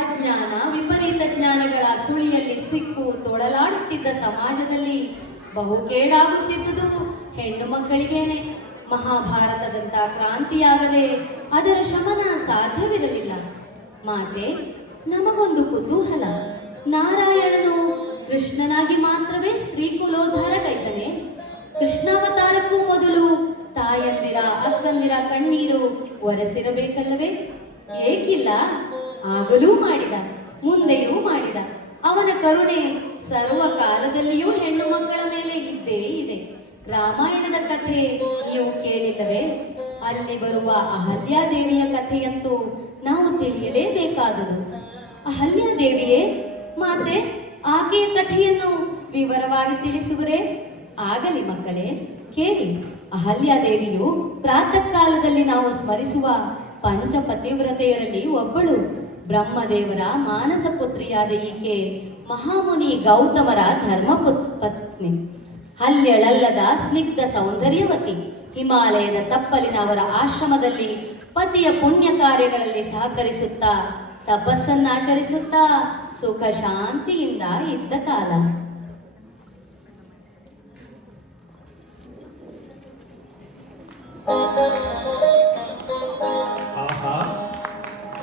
ಅಜ್ಞಾನ ವಿಪರೀತ ಜ್ಞಾನಗಳ ಸುಳಿಯಲ್ಲಿ ಸಿಕ್ಕು ತೊಳಲಾಡುತ್ತಿದ್ದ ಸಮಾಜದಲ್ಲಿ ಬಹುಕೇಡಾಗುತ್ತಿದ್ದುದು ಹೆಣ್ಣು ಮಕ್ಕಳಿಗೇನೆ. ಮಹಾಭಾರತದಂತ ಕ್ರಾಂತಿಯಾಗದೆ ಅದರ ಶಮನ ಸಾಧ್ಯವಿರಲಿಲ್ಲ. ಮಾತೆ, ನಮಗೊಂದು ಕುತೂಹಲ. ನಾರಾಯಣನು ಕೃಷ್ಣನಾಗಿ ಮಾತ್ರವೇ ಸ್ತ್ರೀ ಕುಲೋದ್ಧಾರ ಕೈತನೆ? ಕೃಷ್ಣಾವತಾರಕ್ಕೂ ಮೊದಲು ತಾಯಂದಿರ ಅಕ್ಕಂದಿರ ಕಣ್ಣೀರು ಒರೆಸಿರಬೇಕಲ್ಲವೇ? ಏಕಿಲ್ಲ? ಆಗಲೂ ಮಾಡಿದ, ಮುಂದೆಯೂ ಮಾಡಿದ. ಅವನ ಕರುಣೆ ಸರ್ವ ಕಾಲದಲ್ಲಿಯೂ ಹೆಣ್ಣು ಮಕ್ಕಳ ಮೇಲೆ ಇದ್ದೇ ಇದೆ. ರಾಮಾಯಣದ ಕಥೆ ನೀವು ಕೇಳಿಲ್ಲವೇ? ಅಲ್ಲಿ ಬರುವ ಅಹಲ್ಯಾದೇವಿಯ ಕಥೆಯಂತೂ ನಾವು ತಿಳಿಯಲೇಬೇಕಾದುದು. ಅಹಲ್ಯಾದೇವಿಯೇ ಮಾತೆ, ಆಕೆಯ ಕಥೆಯನ್ನು ವಿವರವಾಗಿ ತಿಳಿಸುವರೇ? ಆಗಲಿ ಮಕ್ಕಳೇ, ಕೇಳಿ. ಅಹಲ್ಯಾದೇವಿಯು ಪ್ರಾತಃ ಕಾಲದಲ್ಲಿ ನಾವು ಸ್ಮರಿಸುವ ಪಂಚಪತಿವ್ರತೆಯರಲ್ಲಿ ಒಬ್ಬಳು. ಬ್ರಹ್ಮದೇವರ ಮಾನಸ ಪುತ್ರಿಯಾದ ಈಕೆ ಮಹಾಮುನಿ ಗೌತಮರ ಧರ್ಮ ಪತ್ನಿ. ಹಲ್ಲೆಳಲ್ಲದ ಸ್ನಿಗ್ಧ ಸೌಂದರ್ಯವತಿ. ಹಿಮಾಲಯದ ತಪ್ಪಲಿನ ಅವರ ಆಶ್ರಮದಲ್ಲಿ ಪತಿಯ ಪುಣ್ಯ ಕಾರ್ಯಗಳಲ್ಲಿ ಸಹಕರಿಸುತ್ತಾ ತಪಸ್ಸನ್ನಾಚರಿಸುತ್ತಾ ಸುಖ ಶಾಂತಿಯಿಂದ ಇದ್ದ ಕಾಲ. ಆಹಾ,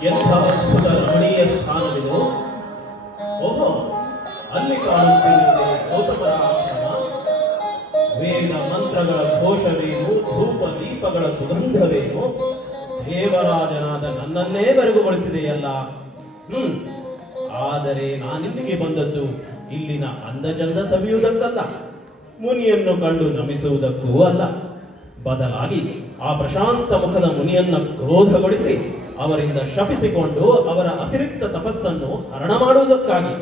ಎಂಥ ಅದ್ಭುತ ರಮಣೀಯ ಸ್ಥಾನವಿದು! ಓಹೋ, ಅಲ್ಲಿ ಕಾಣುತ್ತಿರುವುದೇ ಗೌತಮರ ಆಶ್ರಮ. ವೇದ ಮಂತ್ರಗಳ ಘೋಷವೇನು, ಧೂಪ ದೀಪಗಳ ಸುಗಂಧವೇನು, ದೇವರಾಜನಾದ ನನ್ನನ್ನೇ ಬೆರಗುಗೊಳಿಸಿದೆಯಲ್ಲ. ಆದರೆ ನಾನಿಲ್ಲಿಗೆ ಬಂದದ್ದು ಇಲ್ಲಿನ ಅಂದ ಚಂದ ಸವಿಯುವುದಕ್ಕಲ್ಲ, ಮುನಿಯನ್ನು ಕಂಡು ನಮಿಸುವುದಕ್ಕೂ ಅಲ್ಲ. ಬದಲಾಗಿ ಆ ಪ್ರಶಾಂತ ಮುಖದ ಮುನಿಯನ್ನ ಕ್ರೋಧಗೊಳಿಸಿ ಅವರಿಂದ ಶಪಿಸಿಕೊಂಡು ಅವರ ಅತಿರಿಕ್ತ ತಪಸ್ಸನ್ನು ಹರಣ ಮಾಡುವುದಕ್ಕಾಗಿ,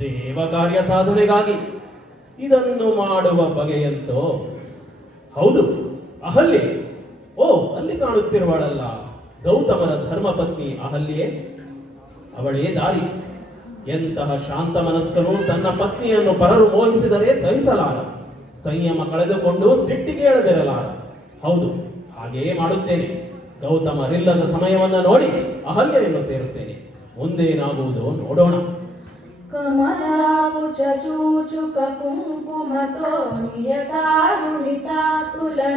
ದೇವ ಕಾರ್ಯ ಸಾಧನೆಗಾಗಿ. ಇದನ್ನು ಮಾಡುವ ಬಗೆಯಂತೋ? ಹೌದು, ಅಹಲ್ಯೆ. ಓ, ಅಲ್ಲಿ ಕಾಣುತ್ತಿರುವಳಲ್ಲ ಗೌತಮರ ಧರ್ಮಪತ್ನಿ ಅಹಲ್ಯೆ. ಅವಳೇ ದಾರಿ. ಎಂತಹ ಶಾಂತ ಮನಸ್ಕನು ತನ್ನ ಪತ್ನಿಯನ್ನು ಪರರು ಮೋಹಿಸಿದರೆ ಸಹಿಸಲಾರ, ಸಂಯಮ ಕಳೆದುಕೊಂಡು ಸಿಟ್ಟಿಗೇಳದಿರಲಾರ. ಹೌದು, ಹಾಗೆಯೇ ಮಾಡುತ್ತೇನೆ. ಗೌತಮರಿಲ್ಲದ ಸಮಯವನ್ನ ನೋಡಿ ಅಹಲ್ಯೆಯನ್ನು ಸೇರುತ್ತೇನೆ. ಮುಂದೇನಾಗುವುದು ನೋಡೋಣ. ಕಮಲಾಪುಚ ಚೂಚುಕ ಕುಂಕುಮತೋ ನಿಯತಾರುಣಿತಾತುಲ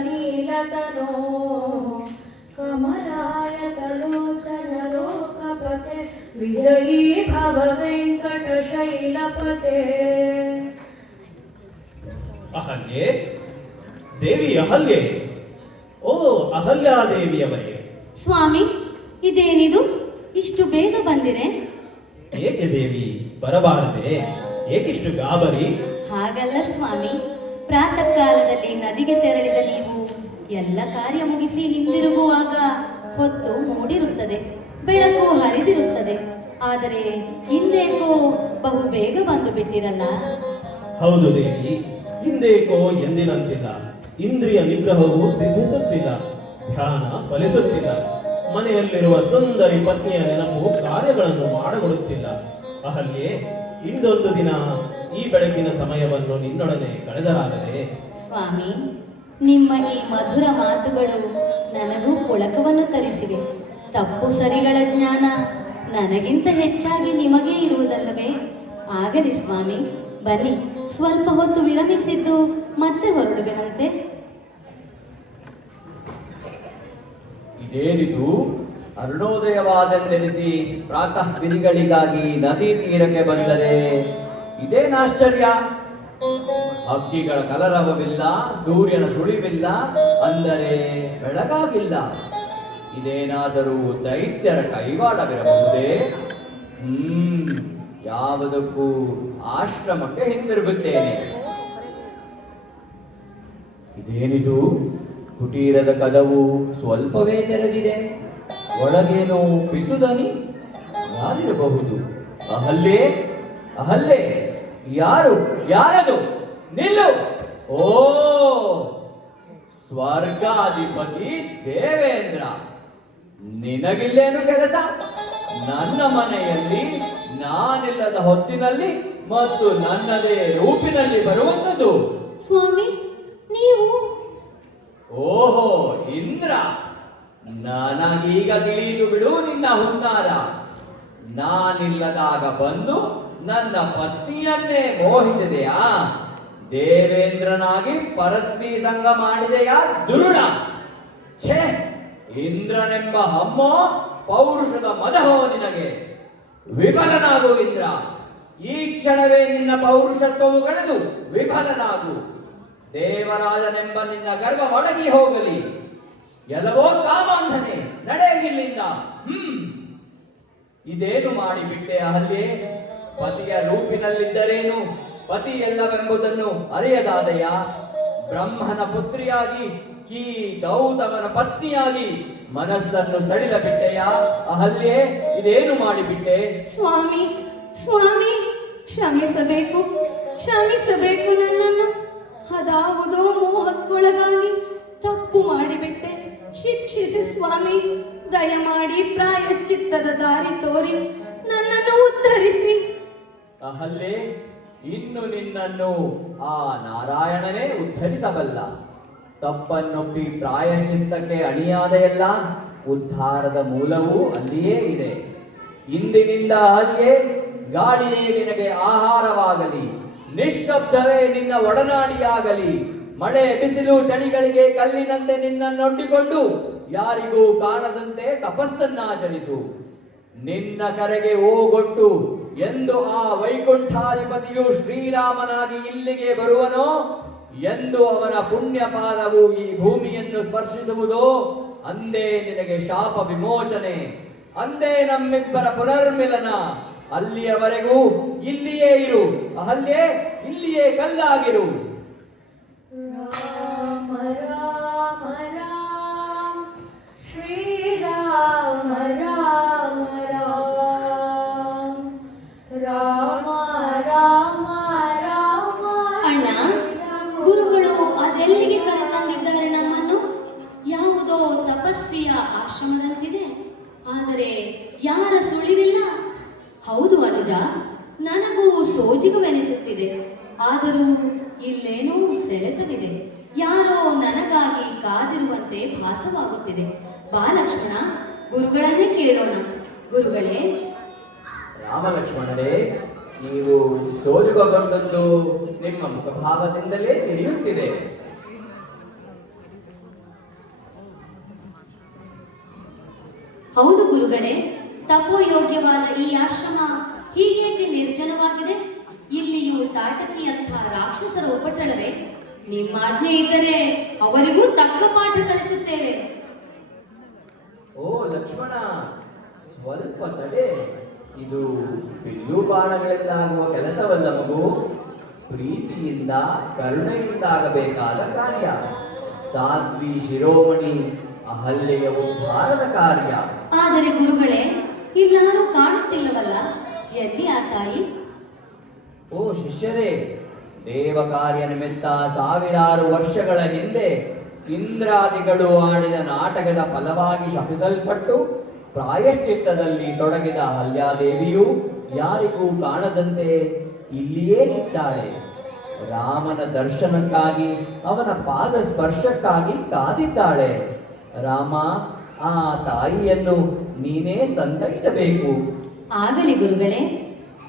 ನೀಲತನೋ ಕಮಲಾಯತಲೋಚನ ಲೋಕಪತೆ ವಿಜಯೀ ಭವ ವೆಂಕಟ ಶೈಲಪತೆ. ಅಹಲ್ಯೆ, ದೇವಿ ಅಹಲ್ಯೆ. ಓ, ಅಹಲ್ಯಾದೇವಿಯವರೇ. ಸ್ವಾಮಿ, ಇದೇನಿದು? ಇಷ್ಟು ಬೇಗ ಬಂದಿರೆ? ಏಕೆ ದೇವಿ, ಬರಬಾರದೆ? ಏಕಿಷ್ಟು ಗಾಬರಿ? ಹಾಗಲ್ಲ ಸ್ವಾಮಿ, ಪ್ರಾತಃ ಕಾಲದಲ್ಲಿ ನದಿಗೆ ತೆರಳಿದ ನೀವು ಎಲ್ಲ ಕಾರ್ಯ ಮುಗಿಸಿ ಹಿಂದಿರುಗುವಾಗ ಹೊತ್ತು ಮೂಡಿರುತ್ತದೆ, ಬೆಳಕು ಹರಿದಿರುತ್ತದೆ. ಆದರೆ ಹಿಂದೇಕೋ ಬಹು ಬೇಗ ಬಂದು ಬಿಟ್ಟಿರಲ್ಲ? ಹೌದು ದೇವಿ, ಹಿಂದೇಕೋ ಎಂದಿನಂತಿಲ್ಲ. ಇಂದ್ರಿಯ ನಿಗ್ರಹವು ಸಿದ್ಧಿಸುತ್ತಿಲ್ಲ, ಧ್ಯಾನ ಫಲಿಸುತ್ತಿಲ್ಲ. ಮನೆಯಲ್ಲಿರುವ ಸುಂದರಿ ಪತ್ನಿಯ ನೆನಪು ಕಾರ್ಯಗಳನ್ನು ಮಾಡಗೊಡುತ್ತಿಲ್ಲ. ಅಹಲ್ಯೆ, ಇಂದೊಂದು ದಿನ ಈ ಬೆಳಕಿನ ಸಮಯವನ್ನು ನಿನ್ನೊಡನೆ ಕಳೆದರಾಗದೆ? ಸ್ವಾಮಿ, ನಿಮ್ಮ ಈ ಮಧುರ ಮಾತುಗಳು ನನಗೂ ಪುಳಕವನ್ನು ತರಿಸಿವೆ. ತಪ್ಪು ಸರಿಗಳ ಜ್ಞಾನ ನನಗಿಂತ ಹೆಚ್ಚಾಗಿ ನಿಮಗೇ ಇರುವುದಲ್ಲವೇ? ಆಗಲಿ ಸ್ವಾಮಿ, ಬನ್ನಿ, ಸ್ವಲ್ಪ ಹೊತ್ತು ವಿರಮಿಸಿದ್ದು ಮತ್ತೆ ಹೊರಡುವೆನಂತೆ. ಇದೇನಿದು? ಅರುಣೋದಯವಾದೆಂದೆನಿಸಿ ಪ್ರಾತಃ ಗಿರಿಗಳಿಗಾಗಿ ನದಿ ತೀರಕ್ಕೆ ಬಂದರೆ ಇದೇನಾಶ್ಚರ್ಯ? ಹಕ್ಕಿಗಳ ಕಲರವವಿಲ್ಲ, ಸೂರ್ಯನ ಸುಳಿವಿಲ್ಲ, ಅಂದರೆ ಬೆಳಗಾಗಿಲ್ಲ. ಇದೇನಾದರೂ ದೈತ್ಯರ ಕೈವಾಡವಿರಬಹುದೇ? ಯಾವುದಕ್ಕೂ ಆಶ್ರಮಕ್ಕೆ ಹಿಂದಿರುಗುತ್ತೇನೆ. ಇದೇನಿದು? ಕುಟೀರದ ಕದವು ಸ್ವಲ್ಪವೇ ತೆರೆದಿದೆ. ಒಳಗೇನೋ ಪಿಸುದನಿ. ಯಾರಿರಬಹುದು? ಅಹಲ್ಯೆ, ಅಹಲ್ಯೆ, ಯಾರದು? ನಿಲ್ಲು! ಓ, ಸ್ವರ್ಗಾಧಿಪತಿ ದೇವೇಂದ್ರ, ನಿನಗಿಲ್ಲೇನು ಕೆಲಸ? ನನ್ನ ಮನೆಯಲ್ಲಿ ನಾನಿಲ್ಲದ ಹೊತ್ತಿನಲ್ಲಿ ಮತ್ತು ನನ್ನದೇ ರೂಪಿನಲ್ಲಿ ಬರುವಂಥದ್ದು? ಸ್ವಾಮಿ, ನೀವು? ಓಹೋ, ಇಂದ್ರ, ನನಗೀಗ ತಿಳಿದು ಬಿಡು ನಿನ್ನ ಹುನ್ನಾರ. ನಾನಿಲ್ಲದಾಗ ಬಂದು ನನ್ನ ಪತ್ನಿಯನ್ನೇ ಮೋಹಿಸಿದೆಯಾ? ದೇವೇಂದ್ರನಾಗಿ ಪರಸ್ತ್ರೀ ಸಂಗ ಮಾಡಿದೆಯಾ ದುರುಳ? ಛೇ, ಇಂದ್ರನೆಂಬ ಹಮ್ಮೋ, ಪೌರುಷದ ಮದಹೋ ನಿನಗೆ. ವಿಫಲನಾಗು ಇಂದ್ರ, ಈ ಕ್ಷಣವೇ ನಿನ್ನ ಪೌರುಷತ್ವವು ಕಳೆದು ವಿಫಲನಾಗು. ದೇವರಾಜನೆಂಬ ನಿನ್ನ ಗರ್ವ ಒಡಗಿ ಹೋಗಲಿ. ಎಲ್ಲವೋ ಕಾಮಾಂಧನೆ, ನಡೆ ಇಲ್ಲಿಂದ. ಇದೇನು ಮಾಡಿಬಿಟ್ಟೆ ಅಹಲ್ಯೆ? ಪತಿಯ ರೂಪಿನಲ್ಲಿದ್ದರೇನು ಪತಿ ಎಲ್ಲವೆಂಬುದನ್ನು ಅರಿಯದಾದೆಯ? ಬ್ರಹ್ಮನ ಪುತ್ರಿಯಾಗಿ ಈ ಗೌತಮನ ಪತ್ನಿಯಾಗಿ ಮನಸ್ಸನ್ನು ಸಡಿಲ ಬಿಟ್ಟೆಯ ಅಹಲ್ಯೆ? ಇದೇನು ಮಾಡಿಬಿಟ್ಟೆ? ಸ್ವಾಮಿ, ಸ್ವಾಮಿ, ಕ್ಷಮಿಸಬೇಕು, ಕ್ಷಮಿಸಬೇಕು ನನ್ನನ್ನು. ಅದಾವುದೋ ಮೋಹಕ್ಕೊಳಗಾಗಿ ತಪ್ಪು ಮಾಡಿಬಿಟ್ಟೆ. ಶಿಕ್ಷಿಸಿ ಸ್ವಾಮಿ, ದಯಮಾಡಿ ಪ್ರಾಯಶ್ಚಿತ್ತದ ದಾರಿ ತೋರಿ ನನ್ನನ್ನು ಉದ್ಧರಿಸಿ. ಅಹಲ್ಯೆ, ಇನ್ನು ನಿನ್ನನ್ನು ಆ ನಾರಾಯಣನೇ ಉದ್ಧರಿಸಬಲ್ಲ. ತಪ್ಪನ್ನೊಪ್ಪಿ ಪ್ರಾಯಶ್ಚಿತ್ತಕ್ಕೆ ಅಣಿಯಾದೆಯಲ್ಲ, ಉದ್ಧಾರದ ಮೂಲವೂ ಅಲ್ಲಿಯೇ ಇದೆ. ಇಂದಿನಿಂದ ಅಹಲ್ಯೆ, ಗಾಳಿಯೇ ನಿನಗೆ ಆಹಾರವಾಗಲಿ, ನಿಶ್ಶಬ್ದವೇ ನಿನ್ನ ಒಡನಾಡಿಯಾಗಲಿ. ಮಳೆ ಬಿಸಿಲು ಚಳಿಗಳಿಗೆ ಕಲ್ಲಿನಂತೆ ನಿನ್ನನ್ನೊಡ್ಡಿಕೊಂಡು ಯಾರಿಗೂ ಕಾಣದಂತೆ ತಪಸ್ಸನ್ನಾಚರಿಸು. ನಿನ್ನ ಕರೆಗೆ ಓಗೊಟ್ಟು ಎಂದು ಆ ವೈಕುಂಠಾಧಿಪತಿಯು ಶ್ರೀರಾಮನಾಗಿ ಇಲ್ಲಿಗೆ ಬರುವನೋ, ಎಂದು ಅವನ ಪುಣ್ಯ ಪಾದವು ಈ ಭೂಮಿಯನ್ನು ಸ್ಪರ್ಶಿಸುವುದೋ, ಅಂದೇ ನಿನಗೆ ಶಾಪ ವಿಮೋಚನೆ, ಅಂದೇ ನಮ್ಮಿಬ್ಬರ ಪುನರ್ಮಿಲನ. ಅಲ್ಲಿಯವರೆಗೂ ಇಲ್ಲಿಯೇ ಇರು ಅಹಲ್ಯೆ, ಇಲ್ಲಿಯೇ ಕಲ್ಲಾಗಿರು. ರಾಮ ರಾಮ ರಾಮ ಶ್ರೀರಾಮ ರಾಮ ರಾಮ ರಾಮ ರಾಮ ರಾಮ. ಅಣ್ಣ, ಗುರುಗಳು ಅದೆಲ್ಲಿಗೆ ಕರೆತಂದಿದ್ದಾರೆ ನಮ್ಮನ್ನು? ಯಾವುದೋ ತಪಸ್ವಿಯ ಆಶ್ರಮದಂತಿದೆ, ಆದರೆ ಯಾರ ಸುಳಿವಿಲ್ಲ. ಹೌದು ಅನುಜ, ನನಗೂ ಸೋಜಿಗವೆನಿಸುತ್ತಿದೆ. ಆದರೂ ಇಲ್ಲೇನೋ ಸೆಳೆತವಿದೆ. ಯಾರೋ ನನಗಾಗಿ ಕಾದಿರುವಂತೆ ಭಾಸವಾಗುತ್ತಿದೆ. ಬಾ ಲಕ್ಷ್ಮಣ, ಗುರುಗಳನ್ನೇ ಕೇಳೋಣ. ಗುರುಗಳೇ. ರಾಮಲಕ್ಷ್ಮಣರೇ, ನೀವು ಸೋಜುಗೊಂಡದ್ದು ನಿಮ್ಮ ಮುಖಭಾವದಿಂದಲೇ ತಿಳಿಯುತ್ತಿದೆ. ಹೌದು ಗುರುಗಳೇ, ತಪೋಯೋಗ್ಯವಾದ ಈ ಆಶ್ರಮ ಹೀಗೇಕೆ ನಿರ್ಜನವಾಗಿದೆ? ಇಲ್ಲಿಯೂ ತಾಟಕಿಯಂಥ ರಾಕ್ಷಸರ ಉಪಟಳವೇ? ನಿಮ್ಮ ಆಜ್ಞೆ ಇದ್ದರೆ ಅವರಿಗೂ ತಕ್ಕ ಪಾಠ ಕಲಿಸುತ್ತೇವೆ. ಓ ಲಕ್ಷ್ಮಣ, ಸ್ವಲ್ಪ ತಡೆ. ಇದು ಬಿಲ್ಲು ಬಾಣಗಳಿಂದ ಆಗುವ ಕೆಲಸವಲ್ಲ ಮಗು. ಪ್ರೀತಿಯಿಂದ ಕರುಣೆಯಿಂದ ಆಗಬೇಕಾದ ಕಾರ್ಯ. ಸಾಧ್ವಿ ಶಿರೋಮಣಿ ಅಹಲ್ಯೆಯ ಉದ್ಧಾರದ ಕಾರ್ಯ. ಆದರೆ ಗುರುಗಳೇ, ಇಲ್ಲಾರೂ ಕಾಣುತ್ತಿಲ್ಲವಲ್ಲ, ಎಲ್ಲಿ ಆ ತಾಯಿ? ಓ ಶಿಷ್ಯರೇ, ದೇವ ಕಾರ್ಯ ನಿಮಿತ್ತ ಸಾವಿರಾರು ವರ್ಷಗಳ ಹಿಂದೆ ಇಂದ್ರಾದಿಗಳು ಆಡಿದ ನಾಟಕದ ಫಲವಾಗಿ ಶಪಿಸಲ್ಪಟ್ಟು ಪ್ರಾಯಶ್ಚಿತ್ತದಲ್ಲಿ ತೊಡಗಿದ ಅಹಲ್ಯಾದೇವಿಯು ಯಾರಿಗೂ ಕಾಣದಂತೆ ಇಲ್ಲಿಯೇ ಇದ್ದಾಳೆ. ರಾಮನ ದರ್ಶನಕ್ಕಾಗಿ, ಅವನ ಪಾದ ಸ್ಪರ್ಶಕ್ಕಾಗಿ ಕಾದಿದ್ದಾಳೆ. ರಾಮ, ಆ ತಾಯಿಯನ್ನು ನೀನೇ ಸಂತೈಸಬೇಕು. ಆಗಲಿ ಗುರುಗಳೇ.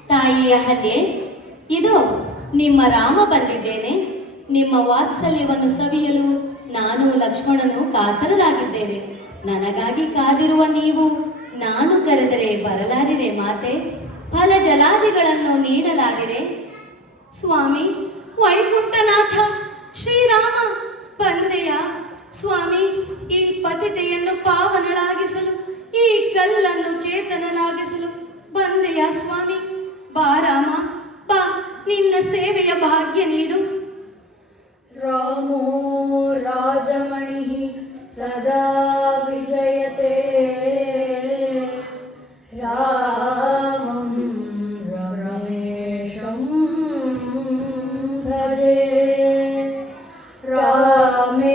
ತಾಯಿಯ ಹಲ್ಲೆ, ಇದೋ ನಿಮ್ಮ ರಾಮ ಬಂದಿದ್ದೇನೆ. ನಿಮ್ಮ ವಾತ್ಸಲ್ಯವನ್ನು ಸವಿಯಲು ನಾನು ಲಕ್ಷ್ಮಣನು ಕಾತರರಾಗಿದ್ದೇವೆ. ನನಗಾಗಿ ಕಾದಿರುವ ನೀವು ನಾನು ಕರೆದರೆ ಬರಲಾರಿರೆ ಮಾತೆ? ಫಲ ಜಲಾದಿಗಳನ್ನು ನೀಡಲಾರಿರೆ? ಸ್ವಾಮಿ ವೈಕುಂಠನಾಥ ಶ್ರೀರಾಮ ಬಂದೆಯ ಸ್ವಾಮಿ, ಈ ಪತಿತೆಯನ್ನು ಪಾವನಳಾಗಿಸಲು, ಈ ಕಲ್ಲನ್ನು ಚೇತನನಾಗಿಸಲು ಬಂದೆಯ ಸ್ವಾಮಿ. ಬಾ ರಾಮ ಬಾ, ನಿನ್ನ ಸೇವೆಯ ಭಾಗ್ಯ ನೀಡು. रामो राजमणिः सदा विजयते रामं रमेशं भजे रामेणाभिहत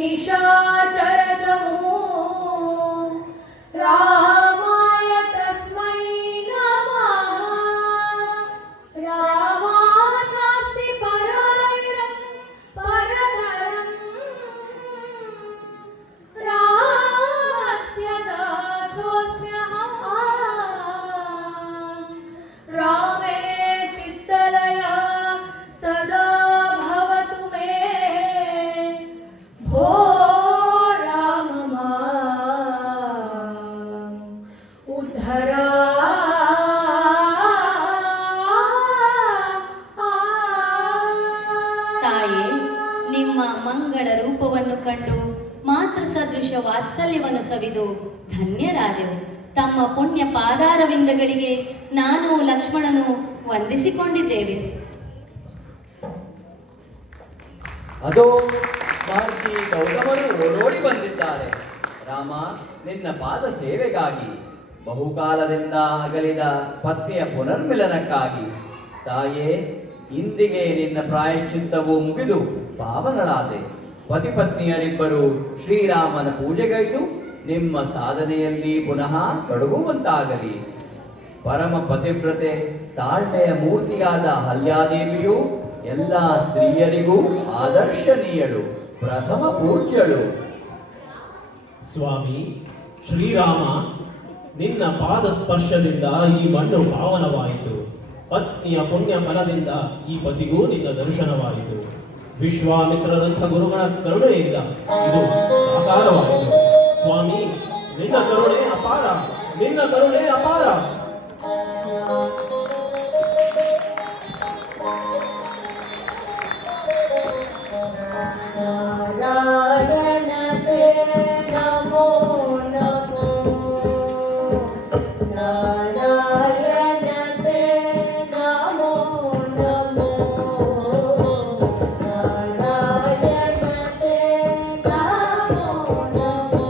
निशाचरचमू रामाय तस्मै नमः रामात् नास्ति परायणं परतरम् रामस्य दासोऽस्म्यहम् रामे चित्तलया सदा भवतु मे भो राम माम् उद्धरा ತಾಯೇ, ನಿಮ್ಮ ಮಂಗಳ ರೂಪವನ್ನು ಕಂಡು ಮಾತೃ ಸದೃಶ ವಾತ್ಸಲ್ಯವನ್ನು ಸವಿದು ಧನ್ಯರಾದೆವು. ತಮ್ಮ ಪುಣ್ಯ ಪಾದಾರವಿಂದಗಳಿಗೆ ನಾನು ಲಕ್ಷ್ಮಣನು ವಂದಿಸಿಕೊಂಡಿದ್ದೇವೆ. ಅದೋ ಮಹರ್ಷಿ ಗೌತಮರು ಓಡೋಡಿ ಬಂದಿದ್ದಾರೆ. ರಾಮ, ನಿನ್ನ ಪಾದ ಸೇವೆಗಾಗಿ, ಬಹುಕಾಲದಿಂದ ಅಗಲಿದ ಪತ್ನಿಯ ಪುನರ್ಮಿಲನಕ್ಕಾಗಿ. ತಾಯೇ, ಇಂದಿಗೆ ನಿನ್ನ ಪ್ರಾಯಶ್ಚಿತ್ತವು ಮುಗಿದು ಪಾವನಳಾದೆ. ಪತಿಪತ್ನಿಯರಿಬ್ಬರು ಶ್ರೀರಾಮನ ಪೂಜೆಗೈದು ನಿಮ್ಮ ಸಾಧನೆಯಲ್ಲಿ ಪುನಃ ತೊಡಗುವಂತಾಗಲಿ. ಪರಮ ಪತಿವ್ರತೆ ತಾಳ್ಮೆಯ ಮೂರ್ತಿಯಾದ ಅಹಲ್ಯಾದೇವಿಯು ಎಲ್ಲ ಸ್ತ್ರೀಯರಿಗೂ ಆದರ್ಶನೀಯಳು, ಪ್ರಥಮ ಪೂಜ್ಯಳು. ಸ್ವಾಮಿ ಶ್ರೀರಾಮ, ನಿನ್ನ ಪಾದ ಸ್ಪರ್ಶದಿಂದ ಈ ಮಣ್ಣು ಪಾವನವಾಯಿತು. ಪತ್ನಿಯ ಪುಣ್ಯ ಫಲದಿಂದ ಈ ಪತಿಗೂ ನಿನ್ನ ದರ್ಶನವಾಯಿತು. ವಿಶ್ವಾಮಿತ್ರರಂಥ ಗುರುಗಳ ಕರುಣೆಯಿಂದ ಇದು ಸಾಕಾರವಾಯಿತು. ಸ್ವಾಮಿ, ನಿನ್ನ ಕರುಣೆ ಅಪಾರ, ನಿನ್ನ ಕರುಣೆ ಅಪಾರ. नारायण ते नमो नमो नारायण ते नमो नमो नारायण ते नमो नमो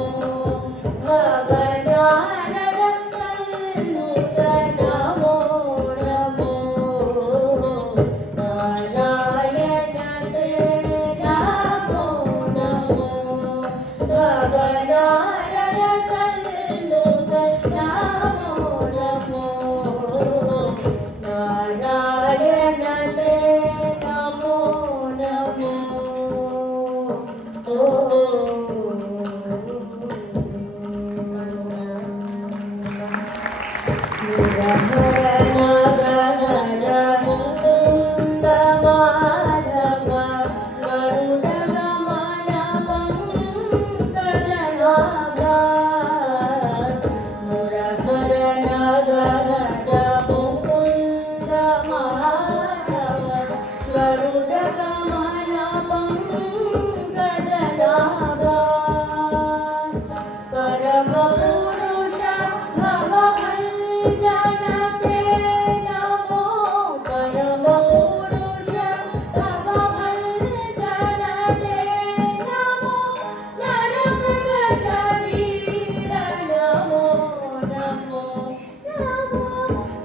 भवनानद सन्नुत नमो नमो नारायण ते नमो नमो भवनानद सन्नुत नमो नमो नारायण ते नमो नमो परम पुरुष भवभञ्जनते नमो परम पुरुष भवभञ्जनते नमो नरमृग शरीर नमो नमो नमो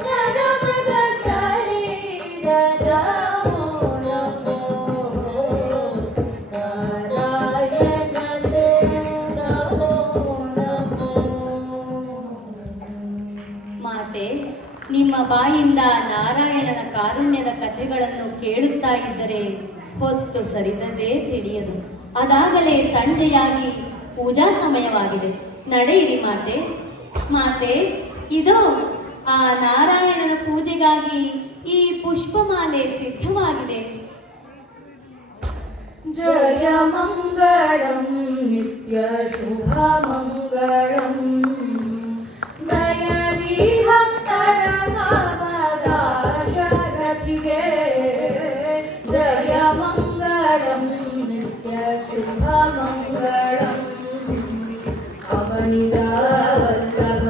नरमृग शरीर नमो नमो नारायण ते नमो नमो ಮಾತೆ, ನಿಮ್ಮ ಬಾಯಿಂದ ನಾರಾಯಣನ ಕಾರುಣ್ಯದ ಕಥೆಗಳನ್ನು ಕೇಳುತ್ತಾ ಇದ್ದರೆ ಹೊತ್ತು ಸರಿದದೇ ತಿಳಿಯದು. ಅದಾಗಲೇ ಸಂಜೆಯಾಗಿ ಪೂಜಾ ಸಮಯವಾಗಿದೆ. ನಡೆಯಿರಿ ಮಾತೆ. ಮಾತೆ, ಇದೋ ಆ ನಾರಾಯಣನ ಪೂಜೆಗಾಗಿ ಈ ಪುಷ್ಪಮಾಲೆ ಸಿದ್ಧವಾಗಿದೆ. जय मङ्गलं नित्य शुभमङ्गलं दयदी भक्तर भावदाशरथिगे जय मङ्गलं नित्य शुभमङ्गलम् अवनिजा वल्लभ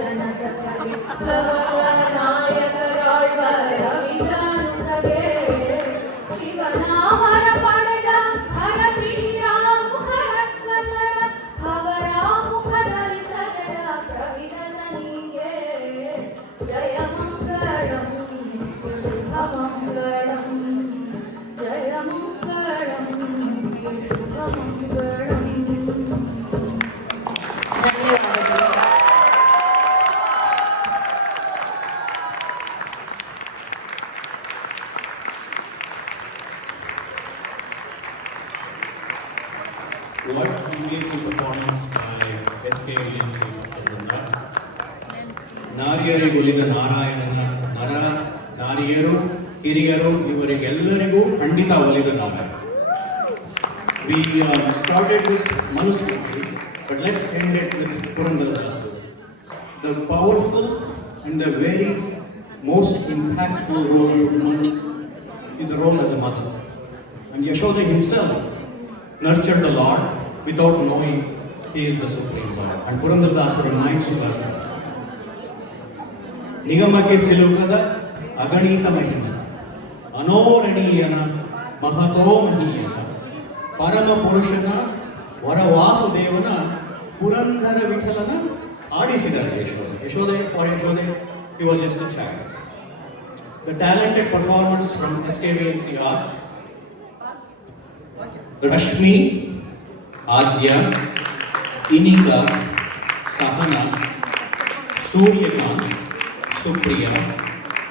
जनसकले नायक ಶಿವನಾಮರ ಪಡೆದ ಹರ ಶ್ರೀರಾಮ ಮುಖರತ್ವಸರ ಅವರ ಮುಖದಲ್ಲಿ ಸದಾ ಪ್ರವಿಧನಿಗೆ ಜಯ ಮಂಗಳಂ ನಿತ್ಯ ಶುಭ ಮಂಗಳಂ ಜಯ ಮಂಗಳಂ ನಿತ್ಯ ಶುಭ ಮಂಗಳಂ. ಧನ್ಯವಾದಗಳು. What amazing performance by SKVMC Vrinda. ನಾರಿಯರಿಗೊಲಿದ ನಾರಾಯಣನ ನರ ನಾರಿಯರು ಹಿರಿಯರು ಇವರಿಗೆಲ್ಲರಿಗೂ ಖಂಡಿತ ಒಲಿದ Narayana. We started with Manusmriti, but let's end it with Purandaradasu. The powerful and the very most impactful role of woman is the role as a mother. And Yashoda himself nurtured the Lord without knowing He is the Supreme Lord. And Purandaradasa reminds you us that. ನಿಗಮಕ್ಕೆ ಸಿಲುಕದ ಅಗಣಿತ ಮಹಿಮ ಅನೋರಣೀಯನ ಮಹತೋ ಮಹೀಯನ ಪರಮ ಪುರುಷನ ವರವಾಸುದೇವನ ಪುರಂದರ ವಿಠಲನ ಆಡಿಸಿದ್ದಾರೆ Yashode. Yashode for Yashode he was just a child. The talented performance from SKVMC are Rashmi, Adya, Inika, Sahana, Suryakant, Supriya,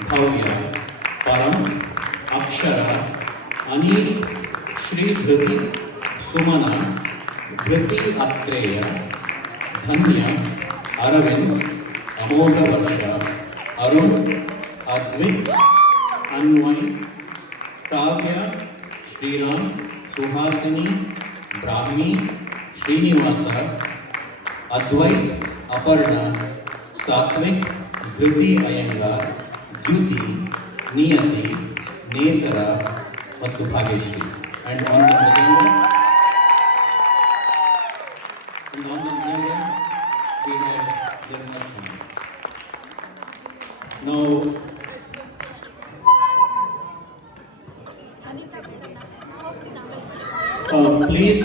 Bhavya, Param, Akshara, Anish, Shri Dhriti, Sumana, Dhriti Atreya, Dhanya, Aravind, Amogha Varsha, Arun, Advik, Anvay, Kavya, Shriram, Suhasini, Brahmi, Srinivasa, Advait, Aparna, Satvik, Dhriti Iyengar, Dyuti, Niyati, Nesara, ಮತ್ತು Bhagyashree. And on the mridanga, we have Nirmal. Now, please